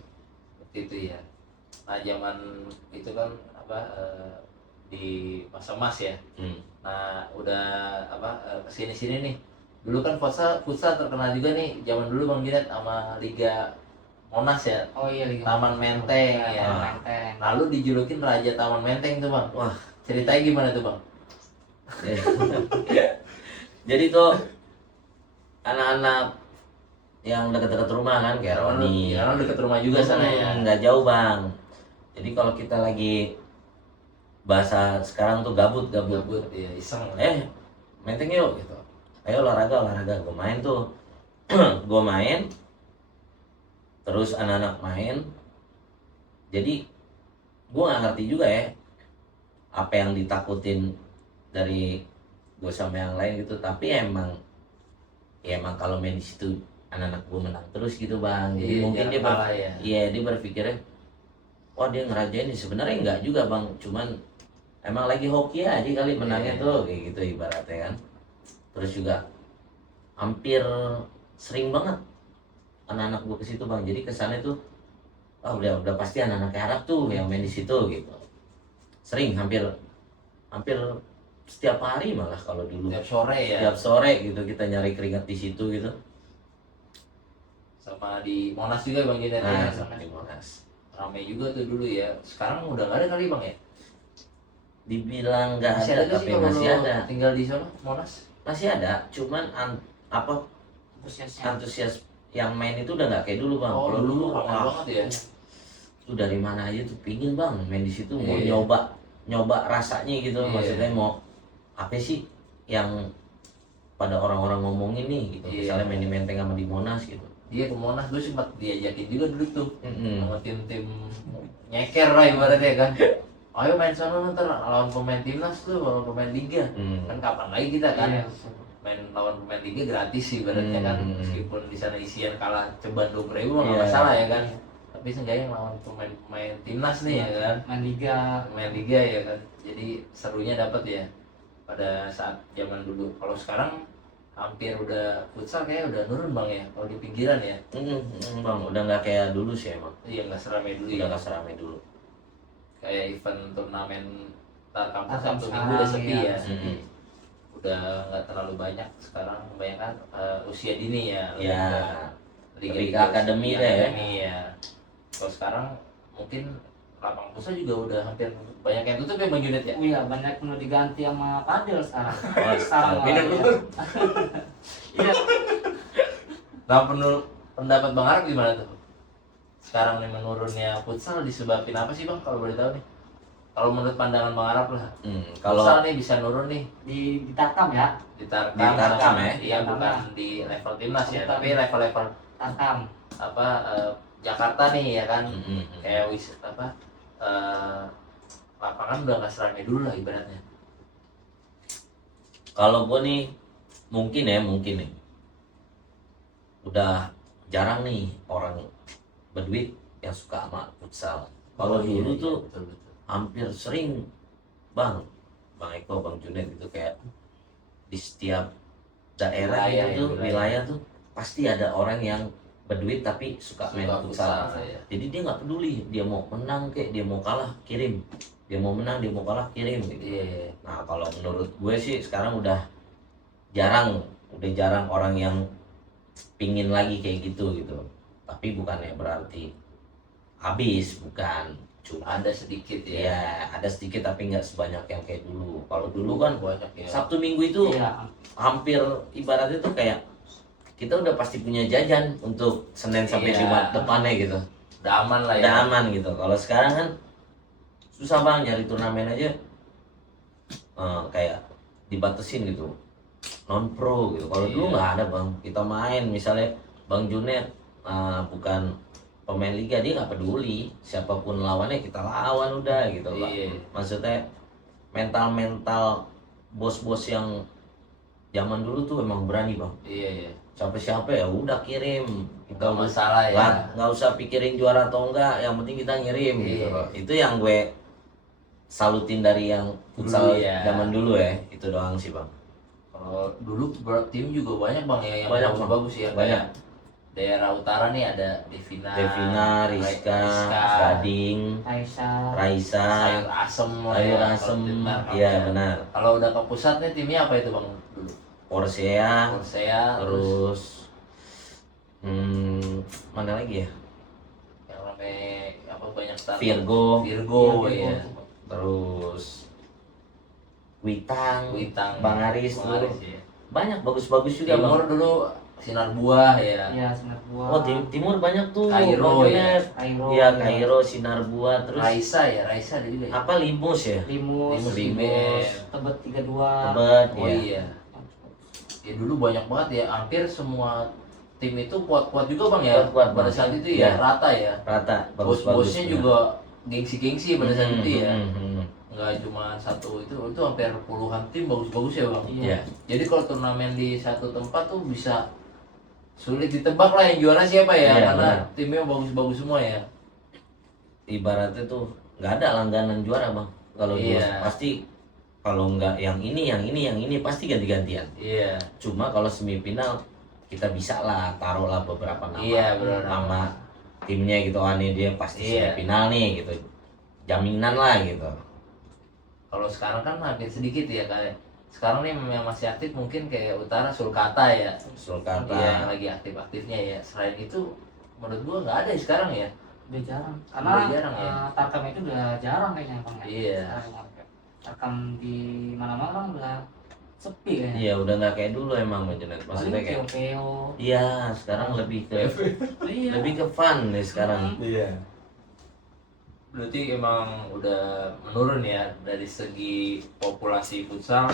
Seperti itu ya. Nah zaman itu kan di masa emas ya. Nah udah kesini-sini nih. Dulu kan futsal terkenal juga nih zaman dulu Bang Junet sama Liga Monas ya. Oh iya, Taman Menteng ya. Menteng. Lalu dijulukin Raja Taman Menteng tuh Bang. Wah. Ceritanya gimana tuh Bang? Jadi tuh anak-anak yang dekat-dekat rumah kan kayak Roni, Karena deket rumah juga sana ya. nggak jauh Bang. Jadi kalau kita lagi bahasa sekarang tuh gabut Gabut ya iseng. Menteng yuk gitu, ayo olahraga gue main tuh. Gue main terus anak-anak main, jadi gue nggak ngerti juga ya apa yang ditakutin dari gue sama yang lain gitu, tapi emang kalau main di situ anak-anak gue menang terus gitu Bang. Jadi Iya, mungkin jangan kalah ya. dia berpikirnya wah dia ngerajain nih, sebenarnya enggak juga Bang, cuman emang lagi hoki aja kali menangnya Iya. tuh kayak gitu ibaratnya kan. Terus juga hampir sering banget anak-anak gue ke situ Bang, jadi kesannya tuh udah pasti anak-anak Arab tuh yang main di situ gitu. Sering hampir setiap hari malah kalau dulu. Tiap sore ya. Setiap sore gitu kita nyari keringat di situ gitu. Sama di Monas juga Bang Junet Nah, ya. sama di Monas. Ramai juga tuh dulu ya. Sekarang udah nggak ada kali Bang ya. Dibilang nggak Masih ada, ada tapi sih kalau masih lu ada. tinggal di sana Monas. Masih ada, cuman antusias yang main itu udah nggak kayak dulu Bang. Oh Kalau dulu wah, ramai banget ya. itu dari mana aja tuh pingin Bang main di situ, mau Iya. nyoba rasanya gitu. Iya. Maksudnya mau apa sih yang pada orang-orang ngomongin nih gitu. Iya. Misalnya main di Menteng sama di Monas gitu. Dia ke Monas gue sempat diajakin juga dulu tuh Mm-mm. sama tim-tim nyeker lah ibaratnya kan. Ayo main sana ntar lawan pemain timnas tuh, lawan pemain liga. Mm. Kan kapan lagi kita kan Iya. main lawan pemain liga gratis sih ibaratnya kan, meskipun di sana isian kalah ceban 20.000 mah nggak Iya. masalah ya kan. Tapi seenggaknya lawan pemain timnas nih ya kan, Main liga. pemain liga ya kan. Jadi serunya dapat ya pada saat zaman dulu. Kalau sekarang hampir udah futsal kayak udah nurun Bang ya kalau di pinggiran ya. Bang udah nggak kayak dulu sih emang. Iya nggak seramai dulu Udah ya. nggak seramai dulu. Kayak event turnamen tar kampus Tarkam Sabtu sekarang, Minggu udah sepi iya. ya. Mm-mm. Udah nggak terlalu banyak sekarang, kebanyakan usia dini ya. Ya, Liga Liga akademi deh ya. akademi ya. Kalau sekarang mungkin lapang futsal juga udah hampir banyak yang tutup ya Bang Junet ya. Iya, banyak mau diganti sama padel sekarang. Oh, Sekarang minum iya. dulu. Iya. Nah menurut pendapat Bang Arab gimana tuh? Sekarang nih menurunnya futsal disebabkan apa sih Bang kalau boleh tahu nih? Kalau menurut pandangan Bang Arab lah, Kalau futsal nih bisa nurun nih Di Tarkam ya. di Tarkam, Di Tarkam ya? Iya bukan di level timnas ya, Bukan. tapi level-level Tarkam. Jakarta nih ya kan. Mm-mm. Kayak lapangan udah nggak seramai dulu lah ibaratnya. Kalau gue nih mungkin nih udah jarang nih orang berduit yang suka sama futsal. Kalau Iya, dulu iya, tuh betul, betul. hampir sering Bang Eko, Bang Junet gitu kayak di setiap daerah Wilayah, gitu tuh wilayah. wilayah tuh pasti ada orang yang berduit tapi suka main futsal. ya. Jadi dia nggak peduli dia mau menang kek, dia mau kalah kirim, dia mau menang dia mau kalah kirim gitu. Iya. Nah kalau menurut gue sih sekarang udah jarang orang yang pingin lagi kayak gitu. Tapi bukannya berarti habis, bukan, cuma Ada sedikit ya. ya ada sedikit tapi nggak sebanyak yang kayak dulu. Kalau dulu kan Banyak ya. Sabtu Minggu itu Iya. hampir ibaratnya tuh kayak kita udah pasti punya jajan untuk Senin sampai Iya. Jumat depannya gitu. Udah aman lah ya. Udah aman gitu. Kalau sekarang kan susah bang nyari turnamen aja, kayak dibatasin gitu, non pro gitu. Kalau dulu Iya. nggak ada bang, kita main misalnya Bang Junet bukan pemain liga, dia nggak peduli siapapun lawannya kita lawan udah gitu Pak. Iya. Maksudnya mental bos-bos yang zaman dulu tuh emang berani bang. Iya. Siapa ya udah kirim, kita Gak masalah ya. nggak usah pikirin juara atau enggak, yang penting kita ngirim gitu Iya. loh. Itu yang gue salutin dari yang futsal Dulu ya. zaman dulu ya, itu doang sih bang. Kalau dulu tim juga banyak bang ya yang Banyak, Bang. bagus-bagus ya. Banyak. Kayak daerah utara nih ada Devina, Rizka, Gading, Raisa, Sayur Asem, Sayur ya, Asem, kalau tim Tarkam iya ya. benar. Kalau udah ke pusat nih timnya apa itu bang dulu? Porsea, Persea, terus mana lagi ya? yang rame apa banyak Tarkam. Virgo, Virgo Iya, ya. terus Witang, Witang, Bang Aris Bang tuh. Aris, ya. Banyak bagus-bagus juga bang. Timur dulu Sinar Buah ya. Iya, Sinar Buah. Oh timur banyak tuh. Kairo, Bang ya. Junet. Kairo. Iya Kairo, Sinar Buah, terus Raisa ada juga ya. apa Limus ya? Limus, Limus, Tebet 32. Tebet, Oh ya. iya. Ya dulu banyak banget ya, hampir semua tim itu kuat-kuat juga bang ya. Kuat-kuat, Bang. Pada saat itu ya, Ya. rata ya. Rata, bagus-bagus. Bos-bosnya juga gengsi-gengsi pada saat itu ya. Hmm. Nggak cuma satu itu hampir puluhan tim bagus-bagus ya bang. Iya. Iya. Jadi kalau turnamen di satu tempat tuh bisa sulit ditebak lah yang juara siapa ya, Iya, karena benar. timnya bagus-bagus semua ya. Ibaratnya tuh nggak ada langganan juara bang. Kalau dulu Iya. pasti kalau nggak yang ini pasti ganti-gantian. Iya. Cuma kalau semifinal kita bisa lah taruhlah beberapa nama, Iya, benar. nama timnya gitu, nih dia pasti Iya. semifinal nih gitu, jaminan lah gitu. Kalau sekarang kan makin sedikit ya, kayak sekarang nih yang masih aktif mungkin kayak Utara Sulkata ya. Sulkata. Iya, yang lagi aktif-aktifnya ya. Selain itu menurut gua nggak ada sekarang ya. Udah jarang. Karena Udah jarang ya? Tarkam itu udah jarang kayaknya Bang ya. Iya. Sekarang ya. Tarkam di mana-mana kan udah sepi kayaknya. Iya udah nggak kayak dulu emang Junet. Maksudnya kayak Keo-keo. iya sekarang lebih ke Iya. lebih ke fun nih sekarang. Iya. Berarti emang udah menurun ya dari segi populasi futsal,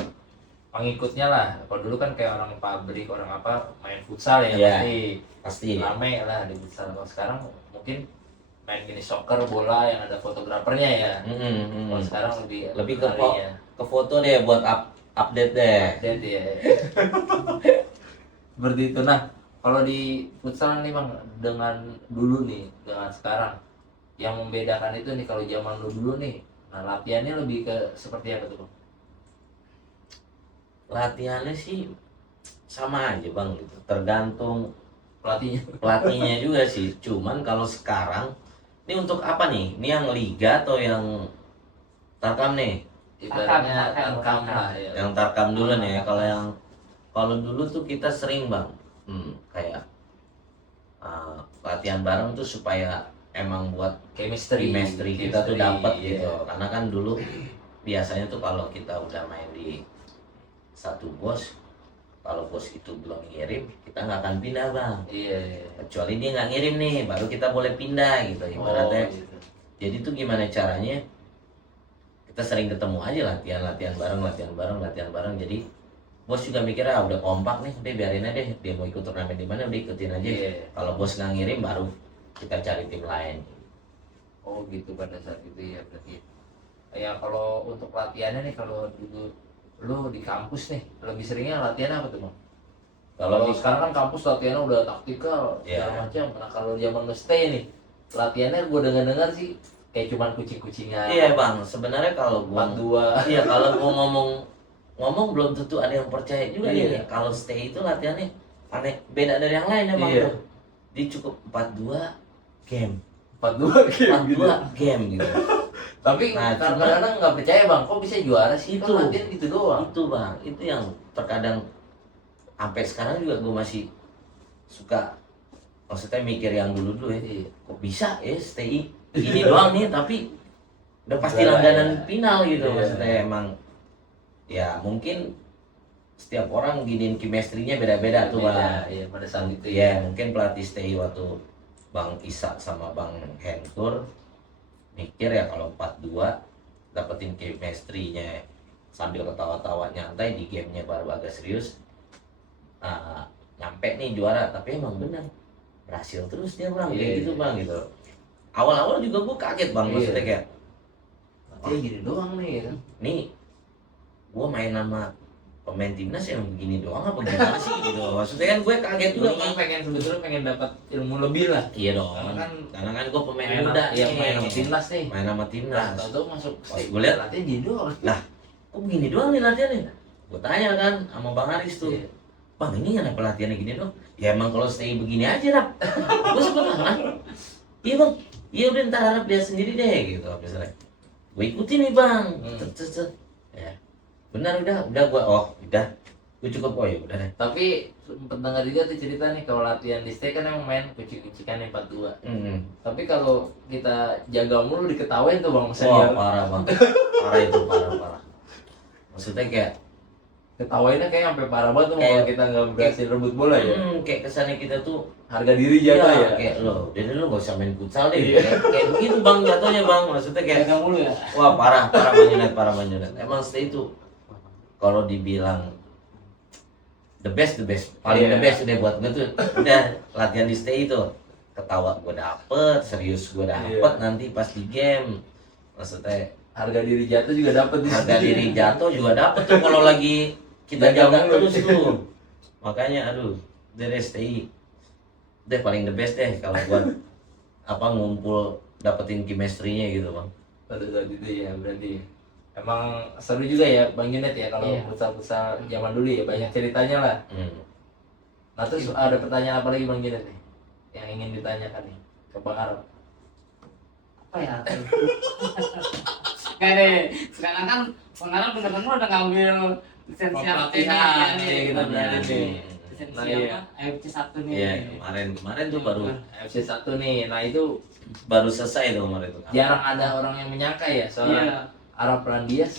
pengikutnya lah. Kalau dulu kan kayak orang pabrik, orang apa main futsal ya, Iya. pasti Pasti. rame lah di futsal. Kalau sekarang mungkin main mini soccer, bola yang ada fotografernya ya. Kalau sekarang Lebih ke larinya ke foto deh buat update deh. update ya. Seperti itu. Nah, kalau di futsal nih bang, dengan dulu nih, dengan sekarang, yang membedakan itu nih kalau zaman dulu nih, nah latihannya lebih ke seperti apa tuh bang? Latihannya sih sama aja bang gitu. Tergantung Pelatihnya. pelatihnya juga sih. Cuman kalau sekarang ini untuk apa nih? Ini yang liga atau yang Tarkam nih? Ibaratnya Tarkam, tarkam Tarkam. lah ya. Yang Tarkam dulu nih ya. Kalau dulu tuh kita sering bang, kayak latihan bareng tuh supaya emang buat chemistry kita tuh dapat iya. gitu. Karena kan dulu biasanya tuh kalau kita udah main di satu bos, kalau bos itu belum ngirim, kita nggak akan pindah bang. Iya. Kecuali dia nggak ngirim nih, baru kita boleh pindah gitu. Ibaratnya. gitu. Jadi tuh gimana caranya? Kita sering ketemu aja latihan bareng. Jadi bos juga mikir udah kompak nih, udah biarin aja deh. Dia mau ikut turnamen di mana, udah ikutin aja. Iya. Kalau bos nggak ngirim, baru kita cari tim lain. Oh gitu pada saat itu ya berarti. Ya kalau untuk latihannya nih, kalau dulu lu di kampus nih lebih seringnya latihan apa tuh bang? Kalau sekarang kan kampus latihannya udah taktikal Iya. segala macam. Nah kalau zaman lu stay nih, latihannya gue dengar sih kayak cuman kucing-kucingan. Iya bang, sebenarnya kalau gua 42. iya kalau gua ngomong belum tentu ada yang percaya juga Iya. nih. Kalau stay itu latihannya aneh, beda dari yang lain emang Iya. tuh. dia cukup 4-2 game. 4-2 game gitu. 4-2 game gitu. Tapi Nah, kadang-kadang nggak percaya bang, kok bisa juara sih? Itu. Kan latihan gitu doang. Itu bang, itu yang terkadang sampai sekarang juga gue masih suka, maksudnya mikir yang dulu ya. Iya. Kok bisa ya stay gini doang nih, tapi udah pasti Juara, langganan ya. final gitu. Iya. Maksudnya emang ya mungkin setiap orang giniin chemistry-nya beda-beda tuh bang. Iya, pada saat itu Ya mungkin pelatih stay waktu Bang Isa sama Bang Hentur mikir ya kalau 4-2 dapetin chemistry-nya sambil ketawa-tawa nyantai, di gamenya baru agak serius, nyampe nih juara. Tapi emang bener berhasil terus dia bang, kayak Iya, gitu iya. bang gitu. Awal-awal juga gue kaget bang, maksudnya Iya. kayak Dia gini doang nih ya kan. nih gue main sama pemain timnas yang begini doang apa gimana sih gitu. Maksudnya kan gue kaget juga Dulu bang. kan sebetulnya pengen dapat ilmu lebih lah. Iya dong, karena kan gue pemain muda Iya, nih. main sama timnas nih. Main sama Nah, timnas. tahu-tahu masuk Pas gue lihat, latihan gini doang. kok begini doang nih latihannya? Gue tanya kan sama Bang Aris tuh, Iya. Bang ini kenapa latihannya gini dong? Ya emang kalau stay begini aja lah. Gue sebenarnya kan, iya bang, iya udah ntar harap lihat sendiri deh gitu misalnya. Gue ikutin nih bang, cet. Ya, benar udah gue gue cukup ya udah deh. Tapi sempet dengar juga tuh cerita nih, kalau latihan di stay kan emang main kucing-kucingan 4-2. Tapi kalau kita jaga mulu diketawain tuh bang Wah senior. parah bang, parah itu parah. Maksudnya kayak Ketawainnya kayak sampai parah banget tuh Kayak- kalau kita nggak berhasil rebut bola ya. kayak kesannya kita tuh Harga diri jaga ya. kayak lo, jadi lo gak usah main futsal deh. Iya. Kayak begitu bang jatuhnya bang, maksudnya kayak Jaga mulu ya. wah parah Bang Junet. Emang stay itu kalau dibilang the best, paling Iya. the best udah buat gue tuh udah latihan di stay itu, ketawa gue dapet, serius gue dapet, Iya. nanti pas di game maksudnya Harga diri jatuh juga dapet di harga situ. diri jatuh juga dapet tuh kalau lagi kita Jaga jaga mulu. terus tuh. Makanya aduh, dari stay deh paling the best deh kalau buat ngumpul dapetin chemistry-nya gitu bang. Pada saat itu ya berarti emang seru juga ya Bang Junet ya kalau Iya. futsal zaman dulu ya, banyak ceritanya lah. Nah terus ada pertanyaan apa lagi Bang Junet nih yang ingin ditanyakan nih ke Bang Arab? Apa ya? Kayak deh, sekarang kan pengarang bener-bener udah ngambil lisensi Pelatihan, nih. iya, kita berani nih. Lisensi Nah, iya. apa? AFC 1 nih. Iya kemarin tuh baru FC 1 nih, nah itu selesai tuh kemarin tuh. jarang ada orang yang menyangka ya soalnya Iya. Arab Prandias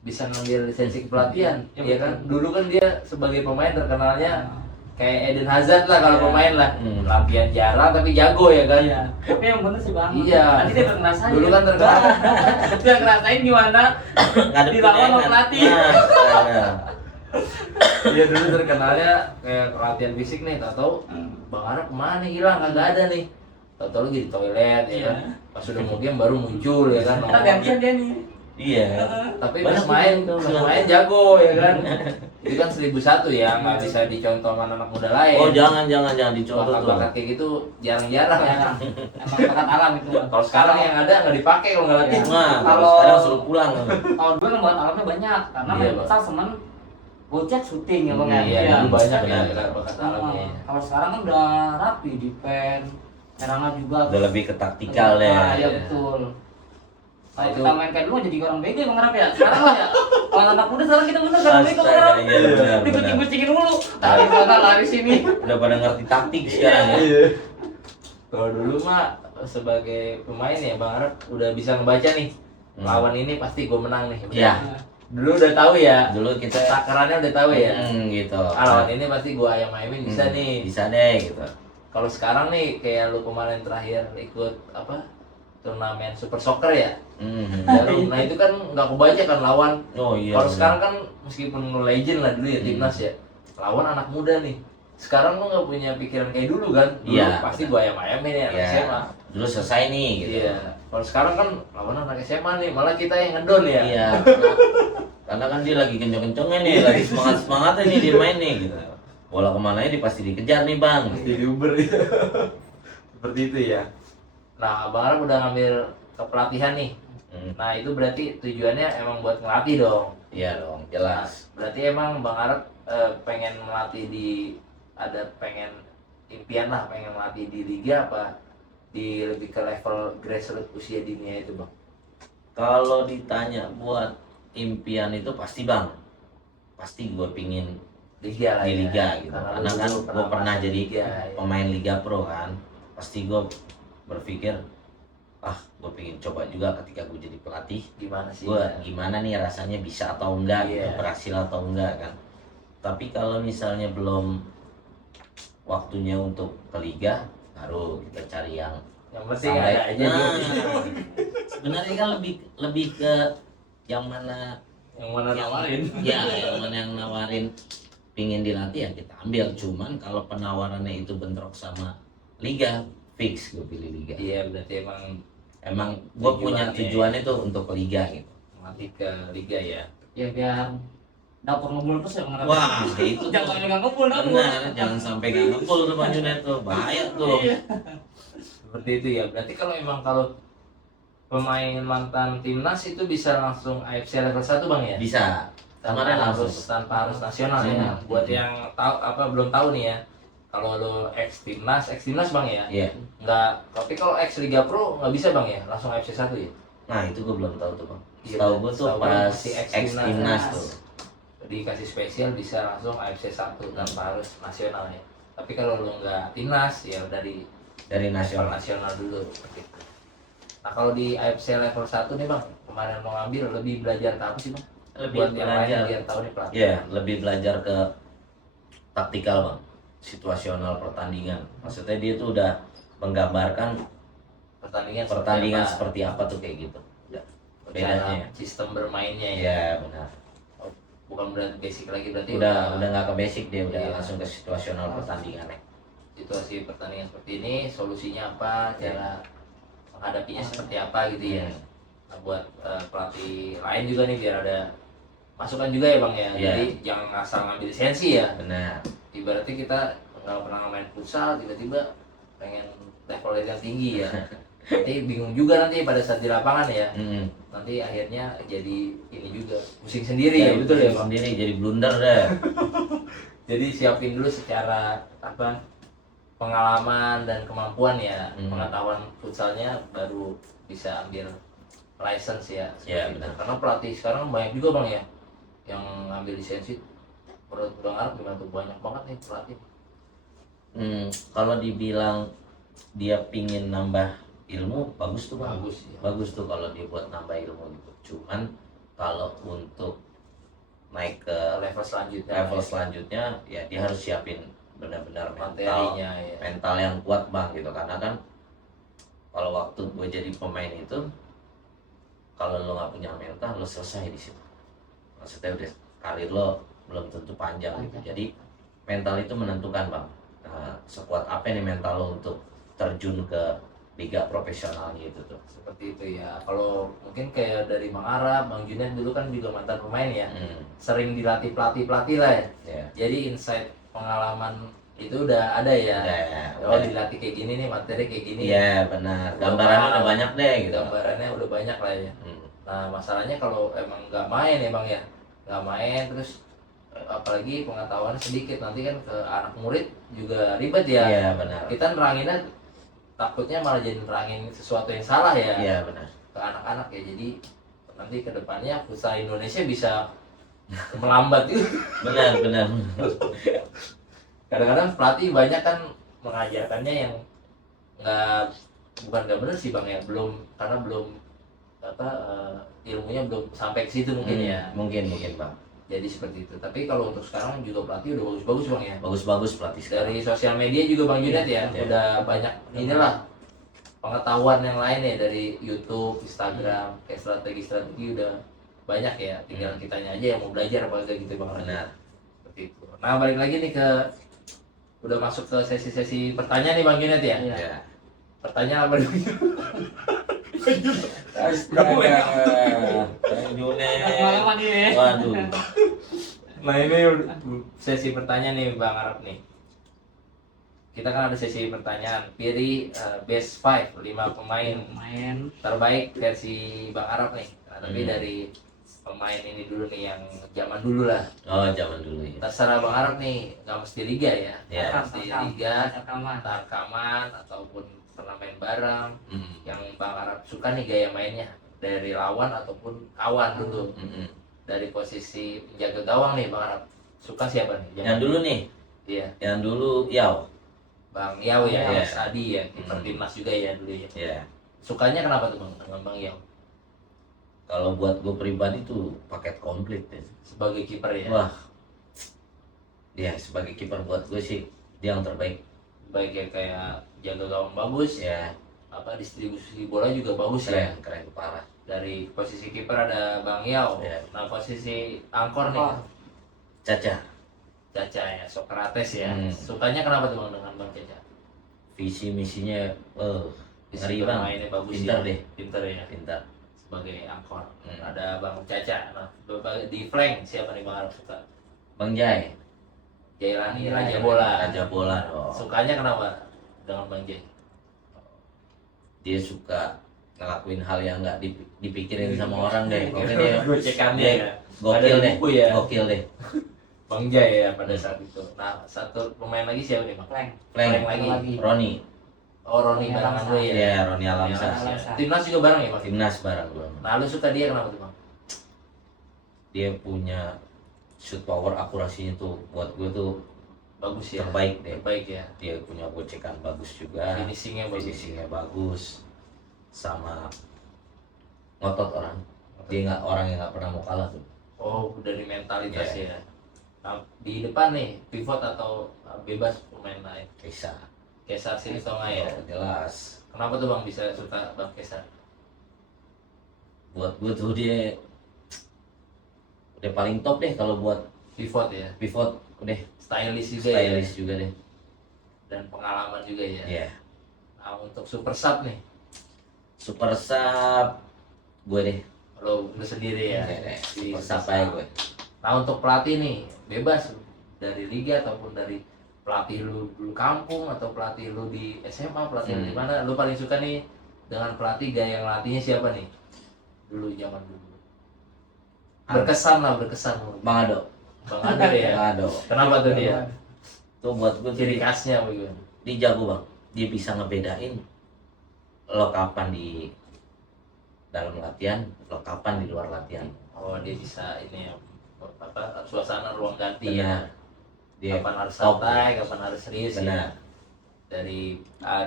bisa ngambil lisensi kepelatihan, Iya, ya kan? betul. Dulu kan dia sebagai pemain terkenalnya kayak Eden Hazard lah kalau Iya. pemain lah, Hmm. latihan jarang tapi jago ya kan? Iya. Tapi yang bener sih bang. Iya. Nanti dia pernah ngerasain. Dulu kan terkenal. Dia ngerasain gimana Ngadepin dilawan sama enak. pelatih. Nah, Iya dulu terkenalnya kayak latihan fisik nih, tahu Bang Arab kemana nih, hilang kagak ada nih. Tahu-tahu lagi di toilet ya Iya. kan. Pas udah mau game baru muncul ya kan. Kita gantian dia nih. iya. Tapi Banyak pas main jago ya kan. Itu kan 1001 ya, nggak bisa dicontoh sama anak muda lain. Oh jangan dicontoh tuh. Bakat-bakat kayak gitu jarang-jarang ya. Ya, emang bakat alam itu. Bang. Kalau sekarang yang ada nggak dipakai kalau nggak latihan. Nah, Kalau- sekarang suruh pulang. Kalau dulu kan bakat alamnya banyak karena Iya, main Bang. futsal seneng gocek syuting ya bang ya. Iya, Iya. dulu banyak ya Benar. bakat Nah, alamnya. kalau sekarang kan udah rapi di pen, serangan juga. Udah lebih ke taktikal Nah, ya. iya Iya. betul. Kalau Itu- kita main kayak dulu jadi orang bego bang Arab ya. Sekarang lah ya. Kalau anak muda sekarang kita bener orang bego bang Astaga, Arab. iya benar. Dikucing-kucingin mulu. Lari sana lari sini. Udah pada ngerti taktik sekarang ya. Iya. Kalau dulu mah sebagai pemain ya Bang Arab udah bisa ngebaca nih. Lawan ini pasti gue menang nih. Iya. Dulu udah tahu ya. Dulu kita Takarannya udah tahu ya. gitu. Lawan ini pasti gue ayam-ayamin bisa nih. Bisa deh gitu. Kalau sekarang nih kayak lu kemarin terakhir ikut apa? Turnamen Super Soccer ya. Jarum. Nah itu kan nggak kebaca kan lawan. Oh iya. Kalau benar. sekarang kan meskipun legend lah dulu ya timnas ya. Lawan anak muda nih. Sekarang lu nggak punya pikiran kayak dulu kan. Dulu Iya. pasti gue ayam-ayamin ya anak Iya. SMA. Dulu selesai nih gitu. Iya. Kalau sekarang kan lawan anak SMA nih, malah kita yang ngedon ya. Iya. Karena kan dia lagi kenceng-kencengnya nih, lagi semangat-semangatnya nih dia main nih gitu. Bola kemana dia pasti dikejar nih bang. Jadi Uber itu. Seperti itu ya. Nah, Bang Arab udah ngambil kepelatihan nih. Nah, itu berarti tujuannya emang buat ngelatih dong. Iya dong, jelas. Berarti emang Bang Arab pengen melatih pengen impian lah pengen melatih di liga apa di lebih ke level grassroots usia dini itu bang? Kalau ditanya buat impian itu pasti bang, pasti gue pingin Liga lah di ya. liga gitu. Karena Karena lu kan dulu gue pernah masuk jadi liga, ya. pemain Liga Pro kan. Pasti gue berpikir, gue pengen coba juga ketika gue jadi pelatih. Gimana sih? Gue gimana nih rasanya bisa atau enggak, gitu, Iya. berhasil atau enggak kan. Tapi kalau misalnya belum waktunya untuk ke liga, baru kita cari yang Yang penting ada aja Nah, dulu. sebenarnya kan lebih ke yang mana Yang mana nawarin? ya yang mana yang nawarin pingin dilatih ya kita ambil. Cuman kalau penawarannya itu bentrok sama liga, fix gue pilih liga. Iya berarti Emang gue punya Tujuannya. tujuan itu untuk ke liga gitu. melatih ke liga ya. Ya biar dapur ngebul terus ya mengenai. Wah itu Jangan tuh sampai nggak ngebul dapur. benar, jangan sampai gak ngumpul tuh Bang Junet tuh, bahaya tuh. Iya. Seperti itu ya. Berarti kalau pemain mantan timnas itu bisa langsung AFC level 1 bang ya? Bisa. Kemarin langsung. Tanpa harus nasional ya. Buat yang tahu belum tahu nih ya. Kalau lo ex timnas bang ya? Iya. Nggak. Tapi kalau ex Liga Pro nggak bisa bang ya? Langsung AFC 1 ya? Nah itu gue belum tahu tuh Bang. Iya, Tahu gue tuh setahu gue pas masih ex-timnas tuh. Dikasih spesial bisa langsung AFC 1 tanpa harus nasional ya. Tapi kalau lo nggak timnas ya dari Dari level nasional. nasional dulu seperti itu. Nah kalau di AFC level 1 nih bang, kemarin mau ngambil lebih belajar ke apa sih bang? Lebih Buat yang lain belajar. biar tahu nih pelatih. Iya, lebih belajar ke taktikal Bang. Situasional pertandingan. Maksudnya dia tuh udah menggambarkan pertandingan seperti apa tuh kayak gitu. bedanya bedanya. sistem bermainnya ya. Iya, benar. Bukan berarti basic lagi berarti Udah nggak ke basic dia, udah Iya. langsung ke situasional pertandingannya. situasi pertandingan seperti ini, solusinya apa, cara menghadapinya seperti apa gitu ya. Nah, buat pelatih lain juga nih biar ada masukan juga ya bang ya. Iya. Jadi jangan asal ngambil lisensi ya. Benar. Ibaratnya kita nggak pernah main futsal tiba-tiba pengen level yang tinggi ya. Nanti bingung juga nanti pada saat di lapangan ya. Nanti akhirnya jadi ini juga pusing sendiri ya, betul ya bang. Sendiri jadi blunder deh. Jadi siapin dulu secara apa pengalaman dan kemampuan ya, pengetahuan futsalnya baru bisa ambil license ya. Iya, Seperti itu. benar. Karena pelatih sekarang banyak juga bang ya yang ngambil lisensi. Menurut Bang Arab gimana tuh, banyak banget nih pelatih. Kalau dibilang dia pingin nambah ilmu, bagus tuh Bang. Bagus ya. Bagus tuh kalau dia buat nambah ilmu gitu. Cuman kalau untuk naik ke Level selanjutnya. level selanjutnya ya dia harus siapin benar-benar materinya ya. mental yang kuat Bang gitu. Karena kan kalau waktu gue jadi pemain itu, kalau lo nggak punya mental lo selesai di situ. Maksudnya udah karir lo belum tentu panjang gitu. Jadi mental itu menentukan Bang. Nah, sekuat apa nih mental lo untuk terjun ke liga profesionalnya itu tuh. Seperti itu ya. Kalau mungkin kayak dari Bang Arab, Bang Junet dulu kan juga mantan pemain ya. Sering dilatih pelatih lah ya. Ya. Jadi insight pengalaman itu udah ada ya. Oh Udah. dilatih kayak gini nih, materi kayak gini. Iya benar. Gambarannya udah banyak deh gitu. Gambarannya udah banyak lah ya. Nah masalahnya kalau emang nggak main ya bang ya, nggak main terus apalagi pengetahuan sedikit, nanti kan ke anak murid juga ribet ya. Iya benar. Kita neranginnya takutnya malah jadi nerangin sesuatu yang salah ya Iya benar. ke anak-anak ya. Jadi nanti kedepannya futsal Indonesia bisa melambat itu. Benar. Kadang-kadang pelatih banyak kan mengajarkannya yang bukan nggak benar sih bang ya, karena belum ilmunya belum sampai ke situ mungkin ya. Mungkin Bang. Jadi seperti itu. Tapi kalau untuk sekarang juga pelatih udah bagus-bagus bang ya. Bagus pelatih sekarang. Dari sosial media juga bang Junet ya, Iya. udah banyak inilah pengetahuan yang lain ya dari YouTube, Instagram, kayak strategi udah banyak ya. Tinggal kitanya aja yang mau belajar apa enggak gitu bang. Benar. Seperti itu. Nah balik lagi nih udah masuk ke sesi-sesi pertanyaan nih bang Junet ya. Iya. Pertanyaan apa dulu? Astaga. Pengalaman ini. Waduh. Nah ini sesi pertanyaan nih Bang Arab nih. Kita kan ada sesi pertanyaan. Pilih best 5 pemain Main. terbaik versi Bang Arab nih. Nah, tapi dari pemain ini dulu nih yang zaman dulu lah. Oh, zaman dulu ya. Terserah Bang Arab nih, nggak mesti liga ya. Ya. Nggak mesti liga, rekaman. rekaman ataupun pernah main bareng. Mm. Yang Bang Arab suka nih gaya mainnya dari lawan ataupun kawan dulu. Mm-mm. Dari posisi penjaga gawang nih Bang Arab. Suka siapa nih? Yang dulu nih, Iya, yang dulu Yao. Bang Yao ya, Iya. Adi ya, kiper timnas juga ya dulu ya. Ya. Sukanya kenapa tuh Bang dengan Bang Yao Kalau buat gue pribadi tuh paket komplit ya. sebagai kiper ya? Wah, dia sebagai kiper buat gue sih dia yang terbaik. Baik ya, kayak jaga gawang bagus, Ya, apa distribusi bola juga bagus ya. keren parah. Dari posisi kiper ada Bang Yao. Iya. Nah posisi angkor nih, Caca, Caca ya, Socrates ya. Hmm. Sukanya kenapa tuh Bang dengan Bang Caca? visi misinya, ngeri bang, Mainnya bagus pintar ya. deh, Pintar ya. pintar. Sebagai angkor. Hmm. Ada Bang Caca. Nah di flank siapa nih Bang Arab suka? Bang Jai, Jailani, Iya, Raja Bola. Raja Bola dong. Sukanya kenapa dengan Bang Jai? Dia suka ngelakuin hal yang nggak dipikirin sama orang deh. Pokoknya dia Gocekannya dia ya. gokil Ada deh, buku ya. gokil deh. Bang Jai ya pada saat itu. Nah satu pemain lagi siapa nih Bang? Plank. Plank, lagi. Roni, Oh Roni Roni barengan Alamsa. lu ya. ya Roni Alamsa. Alamsa. Timnas juga bareng ya Bang? Timnas bareng belum. Nah lu suka dia kenapa tuh Bang? Dia punya shoot power, akurasinya tuh buat gue tuh Bagus ya. terbaik deh. Terbaik ya. Dia punya gocekan bagus juga, Finishingnya bagus. finishingnya bagus, sama ngotot orang. Dia nggak orang yang nggak pernah mau kalah tuh. Oh dari mentalitas Iya. ya. Nah di depan nih pivot atau bebas pemain lain. Bisa. Kesar Silitonga ya. Oh, jelas. Kenapa tuh Bang bisa suka Bang Kesar? Buat gue tuh dia udah paling top deh kalau buat Pivot ya. pivot, udah Stylish juga ya. stylish juga deh. Dan pengalaman juga ya. Iya. Nah untuk super sub nih. Super sub gue deh. Lo sendiri ya. Iya deh. Di Super sub aja gue. Nah untuk pelatih nih bebas dari liga ataupun dari pelatih lu dulu kampung atau pelatih lu di SMA, pelatih lu di mana, lu paling suka nih dengan pelatih gaya ngelatihnya siapa nih? Dulu zaman dulu. Berkesan lu. Bang Ado. Bang Ado ya. Bang Ado. Kenapa tuh dia? Tuh buat gue Ciri khasnya bagaimana? dia jago bang. Dia bisa ngebedain lo kapan di dalam latihan, lo kapan di luar latihan. Oh dia bisa ini ya apa suasana ruang ganti Iya. ya. Dia Kapan harus top. santai, kapan harus serius ya. Benar. Dari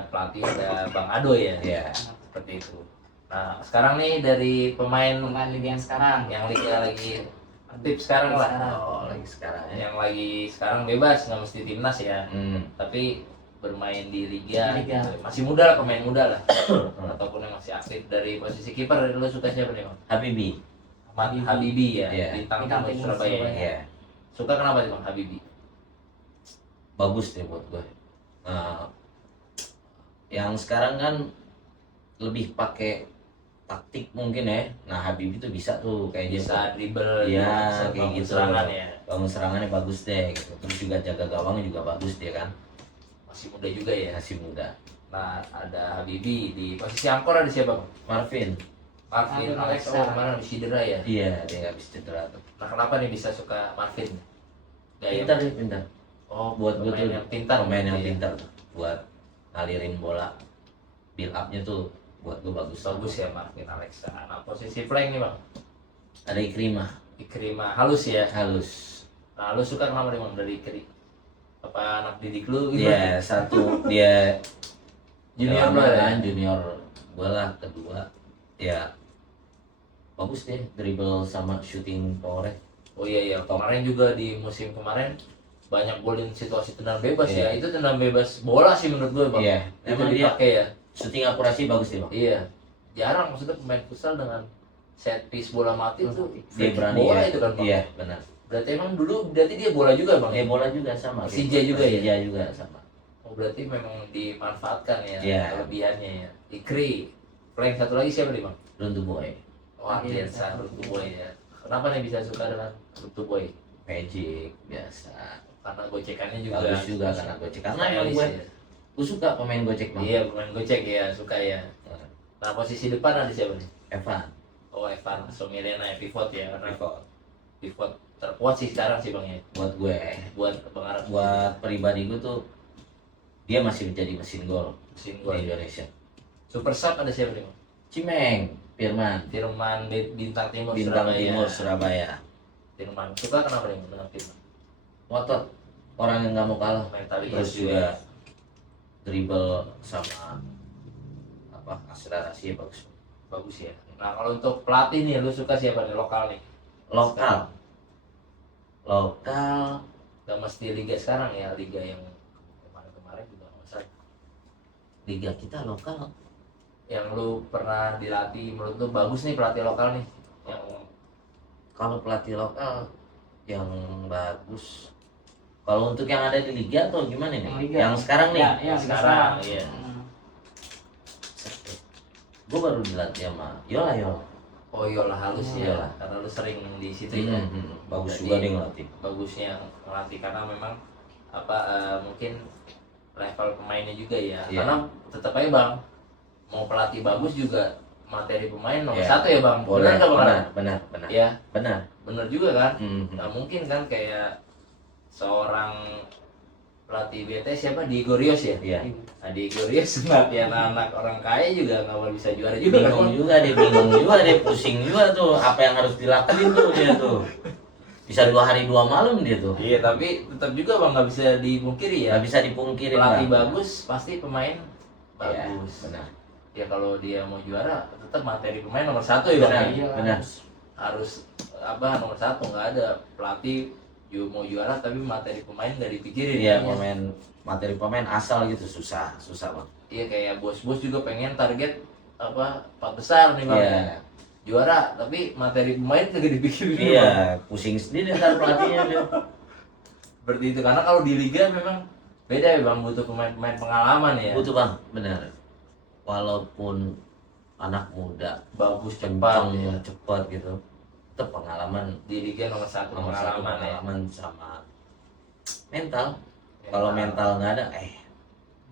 pelatih ada Bang Ado ya. Iya. Seperti itu. Nah sekarang nih dari pemain Pemain liga yang sekarang. yang liga lagi aktif sekarang lah. Oh, lagi sekarang ya. Yang lagi sekarang bebas nggak mesti timnas ya. Tapi bermain di liga, Liga. gitu. Masih muda lah, pemain muda lah. Ataupun yang masih aktif. Dari posisi kiper lu suka siapa nih Bang? Habibi. Ahmad Habibi ya, Iya. bintang Bintang timnas timnas Surabaya. Surabaya. Iya. Suka kenapa sih Bang Habibi? Bagus deh buat gue. Yang sekarang kan lebih pakai taktik mungkin ya. Nah Habibie tuh bisa tuh kayak dia Bisa dribble, Iya, bisa kayak bangun gitu. serangan ya. bangun serangannya bagus deh gitu. Terus juga jaga gawangnya juga bagus dia kan, Masih muda juga ya. masih muda. Nah ada Habibi di posisi angkor ada siapa Bang? Marvin, Marvin Marvin Alex. Alexa. Oh kemarin habis cedera ya. iya dia nggak bisa cedera tuh. Nah kenapa nih bisa suka Marvin? Gaya Pintar dia, pintar. Oh Buat gue pemain tuh yang pintar. pemain yang gitu ya. pintar tuh buat ngalirin bola, build upnya tuh buat gue bagus. Bagus ya Marvin Alexa. Nah posisi flank nih Bang. Ada Ikrimah, Ikrimah halus ya. halus. Nah lu suka kenapa nih Bang dari Ikri? Apa anak didik lu gitu? Dia satu, dia Junior lama lo ya? kan, junior gue lah. Kedua ya bagus deh dribble sama shooting power. Oh iya kemarin juga di musim kemarin banyak golin situasi tendangan bebas Iya. ya. Itu tendangan bebas bola sih menurut gue Bang. Iya, Itu emang dia dipakai ya. shooting akurasi bagus deh bang. Iya. Jarang maksudnya pemain futsal dengan set piece bola mati itu Dia berani bola ya. itu kan Bang. Iya benar. Berarti emang dulu berarti dia bola juga Bang. Dia bola juga sama. Persija juga ya? Persija juga sama. Oh berarti memang dimanfaatkan ya Iya. kelebihannya ya. Ikri. Flank satu lagi siapa nih Bang? Runtuh boy, Oh Ardiansa Runtuh Boy ya. Kenapa nih bisa suka dengan Runtuh Boy? magic biasa. Karena gocekannya juga Bagus juga karena gocek. Karena emang stylish gue, ya. gue suka pemain gocek bang. Iya pemain gocek ya suka ya. Nah posisi depan ada siapa nih? Evan. Oh, Evan Somirena ya, pivot ya, karena Pivot. pivot terkuat sih sekarang sih Bang ya. Buat gue, Buat Bang Arab buat pribadi gue tuh dia masih menjadi mesin gol mesin di gol. Indonesia. Super sub ada siapa nih Bang? Cimeng, Firman, Firman Bintang Timur Bintang Surabaya. Timur Surabaya. Firman suka kenapa nih dengan Firman? Ngotot, orang yang nggak mau kalah. Mentalitas Terus juga dribble sama apa akselerasi bagus. bagus ya. Nah kalau untuk pelatih nih, lu suka siapa nih lokal nih? Lokal, lokal Gak mesti liga sekarang ya, liga yang kemarin-kemarin juga nggak masalah. liga kita lokal. Yang lu pernah dilatih, menurut lu bagus nih pelatih lokal nih? Yang Kalau pelatih lokal yang bagus, kalau untuk yang ada di liga atau gimana nih? Yang liga. Yang sekarang nih? Ya, yang sekarang, sekarang. iya. Gue baru dilatih sama Yola. oh iyalah halus ya, Iyalah. karena lu sering di situ ya. Bagus Jadi, juga dia ngelatih. Bagusnya ngelatih karena memang apa mungkin level pemainnya juga ya. Iya. Karena tetap aja Bang, mau pelatih bagus juga materi pemain nomor Iya. satu ya Bang. Boleh, Benar nggak Bang? benar. Ya, Benar. benar juga kan. Mhm. Nggak mungkin kan kayak seorang pelatih BTS siapa, Diego Rios ya? Iya. Nah, Diego Rios ngelatih anak-anak orang kaya juga nggak bakal bisa juara juga kan? Bingung juga dia pusing juga tuh apa yang harus dilakuin tuh dia tuh. Bisa 2 hari 2 malam dia tuh. Iya, tapi tetap juga Bang nggak bisa dipungkiri ya. Nggak bisa dipungkiri Pelatih Bang. bagus pasti pemain Iya, bagus. benar. Ya kalau dia mau juara tetap materi pemain nomor satu ya Bang. Benar, Iya. benar. Harus apa nomor satu, nggak ada pelatih mau juara tapi materi pemain nggak dipikirin. Iya, Kayaknya. materi pemain asal gitu susah Bang. Iya, kayak bos-bos juga pengen target apa 4 besar nih Bang. Iya. Juara tapi materi pemain kagak dipikirin. Bang. Iya, pusing sendiri ntar pelatihnya dia. Seperti itu, karena kalau di liga memang beda ya Bang, butuh pemain-pemain pengalaman ya. Butuh Bang, benar. Walaupun anak muda Bagus cepat ya. cepat gitu. Tetap pengalaman Di liga nomor satu nomor satu pengalaman ya. pengalaman sama mental. Kalau mental nggak ada,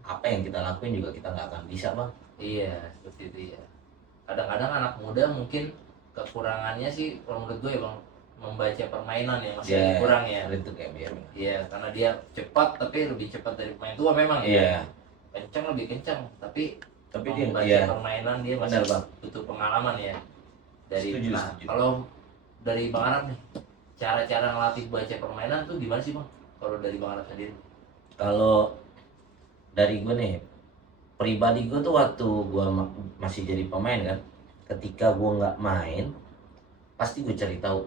apa yang kita lakuin juga kita nggak akan bisa Bang. Iya, seperti itu ya. Kadang-kadang anak muda mungkin kekurangannya sih kalau menurut gue ya Bang, membaca permainan ya masih Iya, kurang ya. Itu kayak biar. Iya, karena dia cepat tapi lebih cepat dari pemain tua memang ya. Iya. Kencang lebih kencang, tapi Tapi dia membaca permainan dia masih Benar, Bang. butuh pengalaman ya. Setuju, Nah, setuju. kalau dari Bang Arab nih, cara-cara ngelatih baca permainan tuh gimana sih Bang? Kalau dari Bang Arab sendiri? Kalau dari gue nih, pribadi gue tuh waktu gue masih jadi pemain kan, ketika gue nggak main, pasti gue cari tahu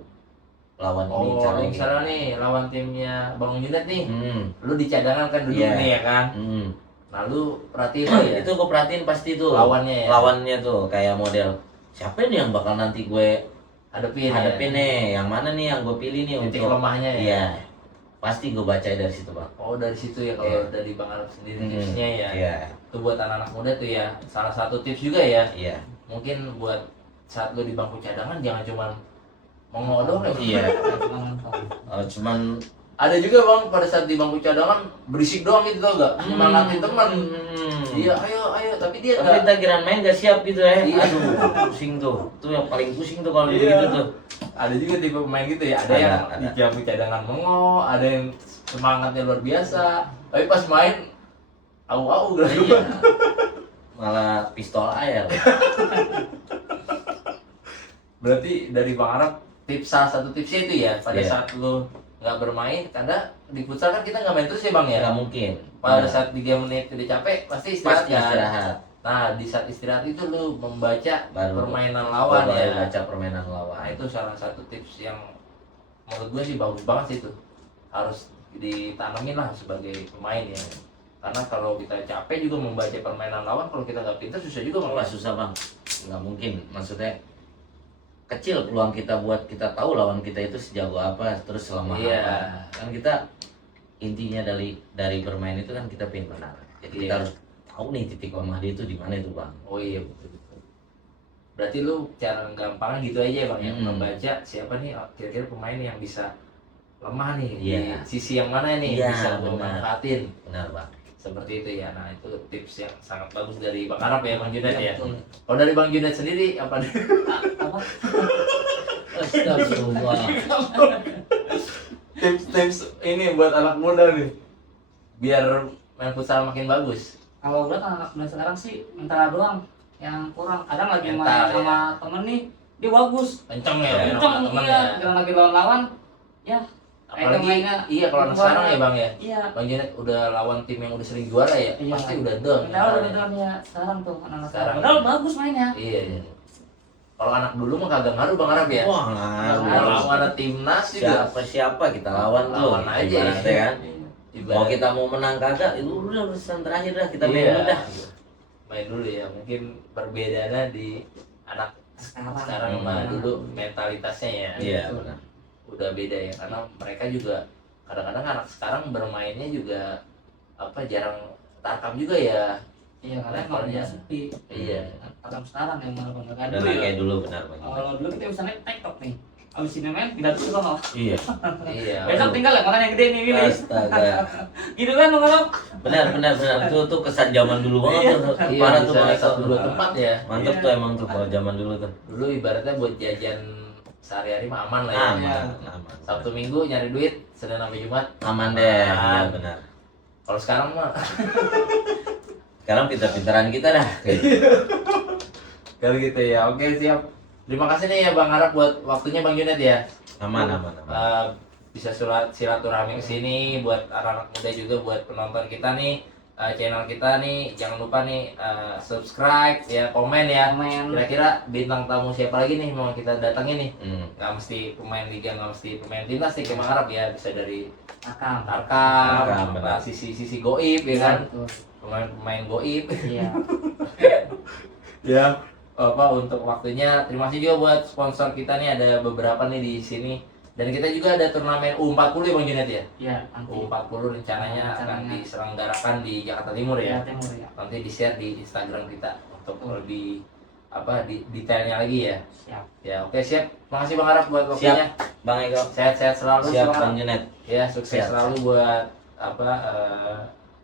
lawan ini Oh, cara misalnya nih lawan timnya Bang Junet nih, Hmm, lu di cadangan kan duduk Iya. nih ya kan? hmm. Nah lu perhatiin tuh ya Itu gue perhatiin pasti tuh lawannya ya, lawannya tuh kayak model siapa nih yang bakal nanti gue hadepin hadapin ya. nih, yang mana nih yang gue pilih nih Titik untuk lemahnya ya. iya, pasti gue baca dari situ Bang. Oh dari situ ya, kalau Iya. dari Bang Arab sendiri Hmm, tipsnya ya. Iya, Itu buat anak-anak muda tuh ya, salah satu tips juga ya. iya, Mungkin buat saat lu di bangku cadangan jangan cuman mengodong ya. iya. Iya. Cuman Ada juga Bang pada saat di bangku cadangan berisik doang gitu tau gak? Semangatin teman. Iya, ayo, tapi dia Tapi nggak. kita kira main gak siap gitu ya. Iya. Aduh, pusing tuh. Itu yang paling pusing tuh kalau Iya. begitu tuh. Ada juga tipe pemain gitu ya. Ada Ada, yang ada. di bangku cadangan mengo, ada yang semangatnya luar biasa. Tapi pas main au-au gitu. Iya. Malah pistol air. Berarti dari Bang Arab salah satu tipsnya itu ya, pada Iya. saat lu nggak bermain, karena di futsal kan kita nggak main terus ya Bang ya. Nggak mungkin. Pada Nah, saat 3 menit udah capek pasti istirahat pasti kan. istirahat. Nah di saat istirahat itu lu membaca Baru- permainan lawan Baru ya. baca permainan Nah lawan. itu salah satu tips yang menurut gue sih bagus banget sih itu. Harus ditanamin lah sebagai pemain ya. Karena kalau kita capek juga membaca permainan lawan, kalau kita nggak pintar susah juga Bang. Nggak susah Bang. Nggak mungkin. Maksudnya kecil peluang kita buat kita tahu lawan kita itu sejago apa, terus selama Iya. apa. Kan kita intinya dari bermain itu kan kita pengen menang. Jadi kita Iya. harus tahu nih titik lemah dia itu di mana itu Bang. Oh iya betul. Berarti lu cara gampangnya gitu aja ya Bang ya, Hmm. membaca siapa nih kira-kira pemain yang bisa lemah nih Iya. di sisi yang mana nih Iya, bisa gua benar. manfaatin. Benar Bang. Seperti itu ya. Nah, itu tips yang sangat bagus dari Bang Arab ya, Bang Junet ya. betul. Kalau dari Bang Junet sendiri apa? Apa? Astagfirullah. Tips-tips ini buat anak muda nih. Biar main futsal makin bagus. Kalau gue anak muda sekarang sih mental doang yang kurang. Kadang lagi Mental, main ya. sama temen nih, dia bagus. Kenceng ya, main Kenceng, sama teman iya. ya. Jangan lagi lawan-lawan, ya. Apalagi mainnya iya kalau anak sekarang ya Bang ya. Iya. Bang Junet udah lawan tim yang udah sering juara ya, Iya. pasti udah down. Mental udah mentalnya. beneran ya sekarang tuh anak-anak Sekarang. sekarang. Padahal bagus mainnya. Iya, iya. Kalau anak dulu mah kagak ngaruh Bang Arab ya. Wah, Kalau ngaruh. ada timnas juga. Siapa kita lawan tuh. Lawan aja. Ibaratnya kan. Ibarat- Mau kita mau menang kagak, itu udah urusan terakhir dah, kita main Iya. dulu dah. Main dulu ya. Mungkin perbedaannya di anak sekarang sama dulu mentalitasnya ya. Iya, benar. Udah beda ya karena mereka juga kadang-kadang anak sekarang bermainnya juga apa jarang tarkam juga ya. Iya, karena emang Levelnya. dia sepi. Iya. Anak sekarang yang malah bener kan. Udah nggak kayak dulu, benar Bang. Kalau dulu kita bisa naik TikTok nih. Abis ini main pindah dulu kan. Iya. Iya. Besok tinggal ya makan yang gede nih ini. Astaga. Gitu kan Bang Arab? Benar. Tuh kesan zaman dulu banget Iya. tuh. Iya, Parah tuh bisa Bang. satu dua tempat ya. Mantep Iya. tuh emang tuh kalau zaman dulu tuh. Dulu ibaratnya buat jajan sehari-hari mah aman lah ya. Aman. Sabtu Minggu nyari duit, Senin sampai Jumat. Aman deh, iya Aman. benar. Kalau sekarang mah Sekarang pintar-pintaran kita dah. kalau gitu ya. Oke, siap. Terima kasih nih ya Bang Arab buat waktunya Bang Junet ya. Aman. Bisa silaturahmi ke sini buat anak-anak muda juga, buat penonton kita nih, channel kita nih. Jangan lupa nih subscribe ya, komen ya. Main Kira-kira bintang tamu siapa lagi nih mau kita datangin nih? Hmm. Nggak mesti pemain liga, nggak mesti pemain timnas nih kayak Bang Arab ya, bisa dari akam. Tarkam, Tarkam, benar. sisi goib ya kan, Betul. pemain goib. Iya. Ya, apa untuk waktunya. Terima kasih juga buat sponsor kita nih, ada beberapa nih di sini. Dan kita juga ada turnamen U40 ya Bang Junet ya. Iya, nanti. U40 rencananya akan Rencananya. diselenggarakan di Jakarta Timur Iya, ya. timur ya. Nanti di-share di Instagram kita untuk lebih apa detailnya lagi ya. Siap. Ya, oke siap. Makasih Bang Arab buat waktunya. Bang Eko. Sehat-sehat selalu. Siap semangat. Bang Junet. Ya, sukses Siap. selalu buat apa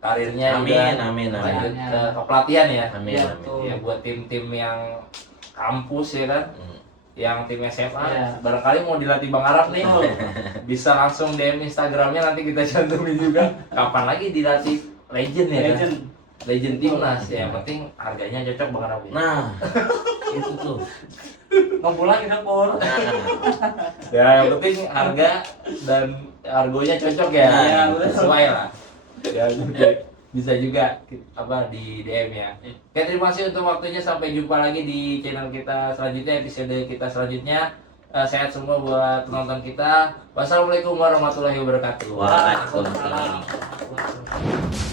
karirnya juga. Amin. Lanjut ke pelatihan ya. Amin. Iya, Amin. betul. Ya buat tim-tim yang kampus ya kan, Hmm. yang tim SMA, Iya. barangkali mau dilatih Bang Arab nih, bisa langsung DM Instagramnya, nanti kita cantumin juga. Kapan lagi dilatih legend ya kan? Legend. Legend timnas ya, yang penting harganya cocok Bang Arab. Nah, itu tuh. Ngumpul lagi dapur. Nah, Ya yang penting harga dan argonya cocok ya, Iya, betul. sesuai lah. Ya jadi bisa juga apa di DM ya. Oke, terima kasih untuk waktunya, sampai jumpa lagi di channel kita selanjutnya, episode kita selanjutnya. Sehat semua buat penonton kita. Wassalamualaikum warahmatullahi wabarakatuh. Waalaikumsalam. Waalaikumsalam.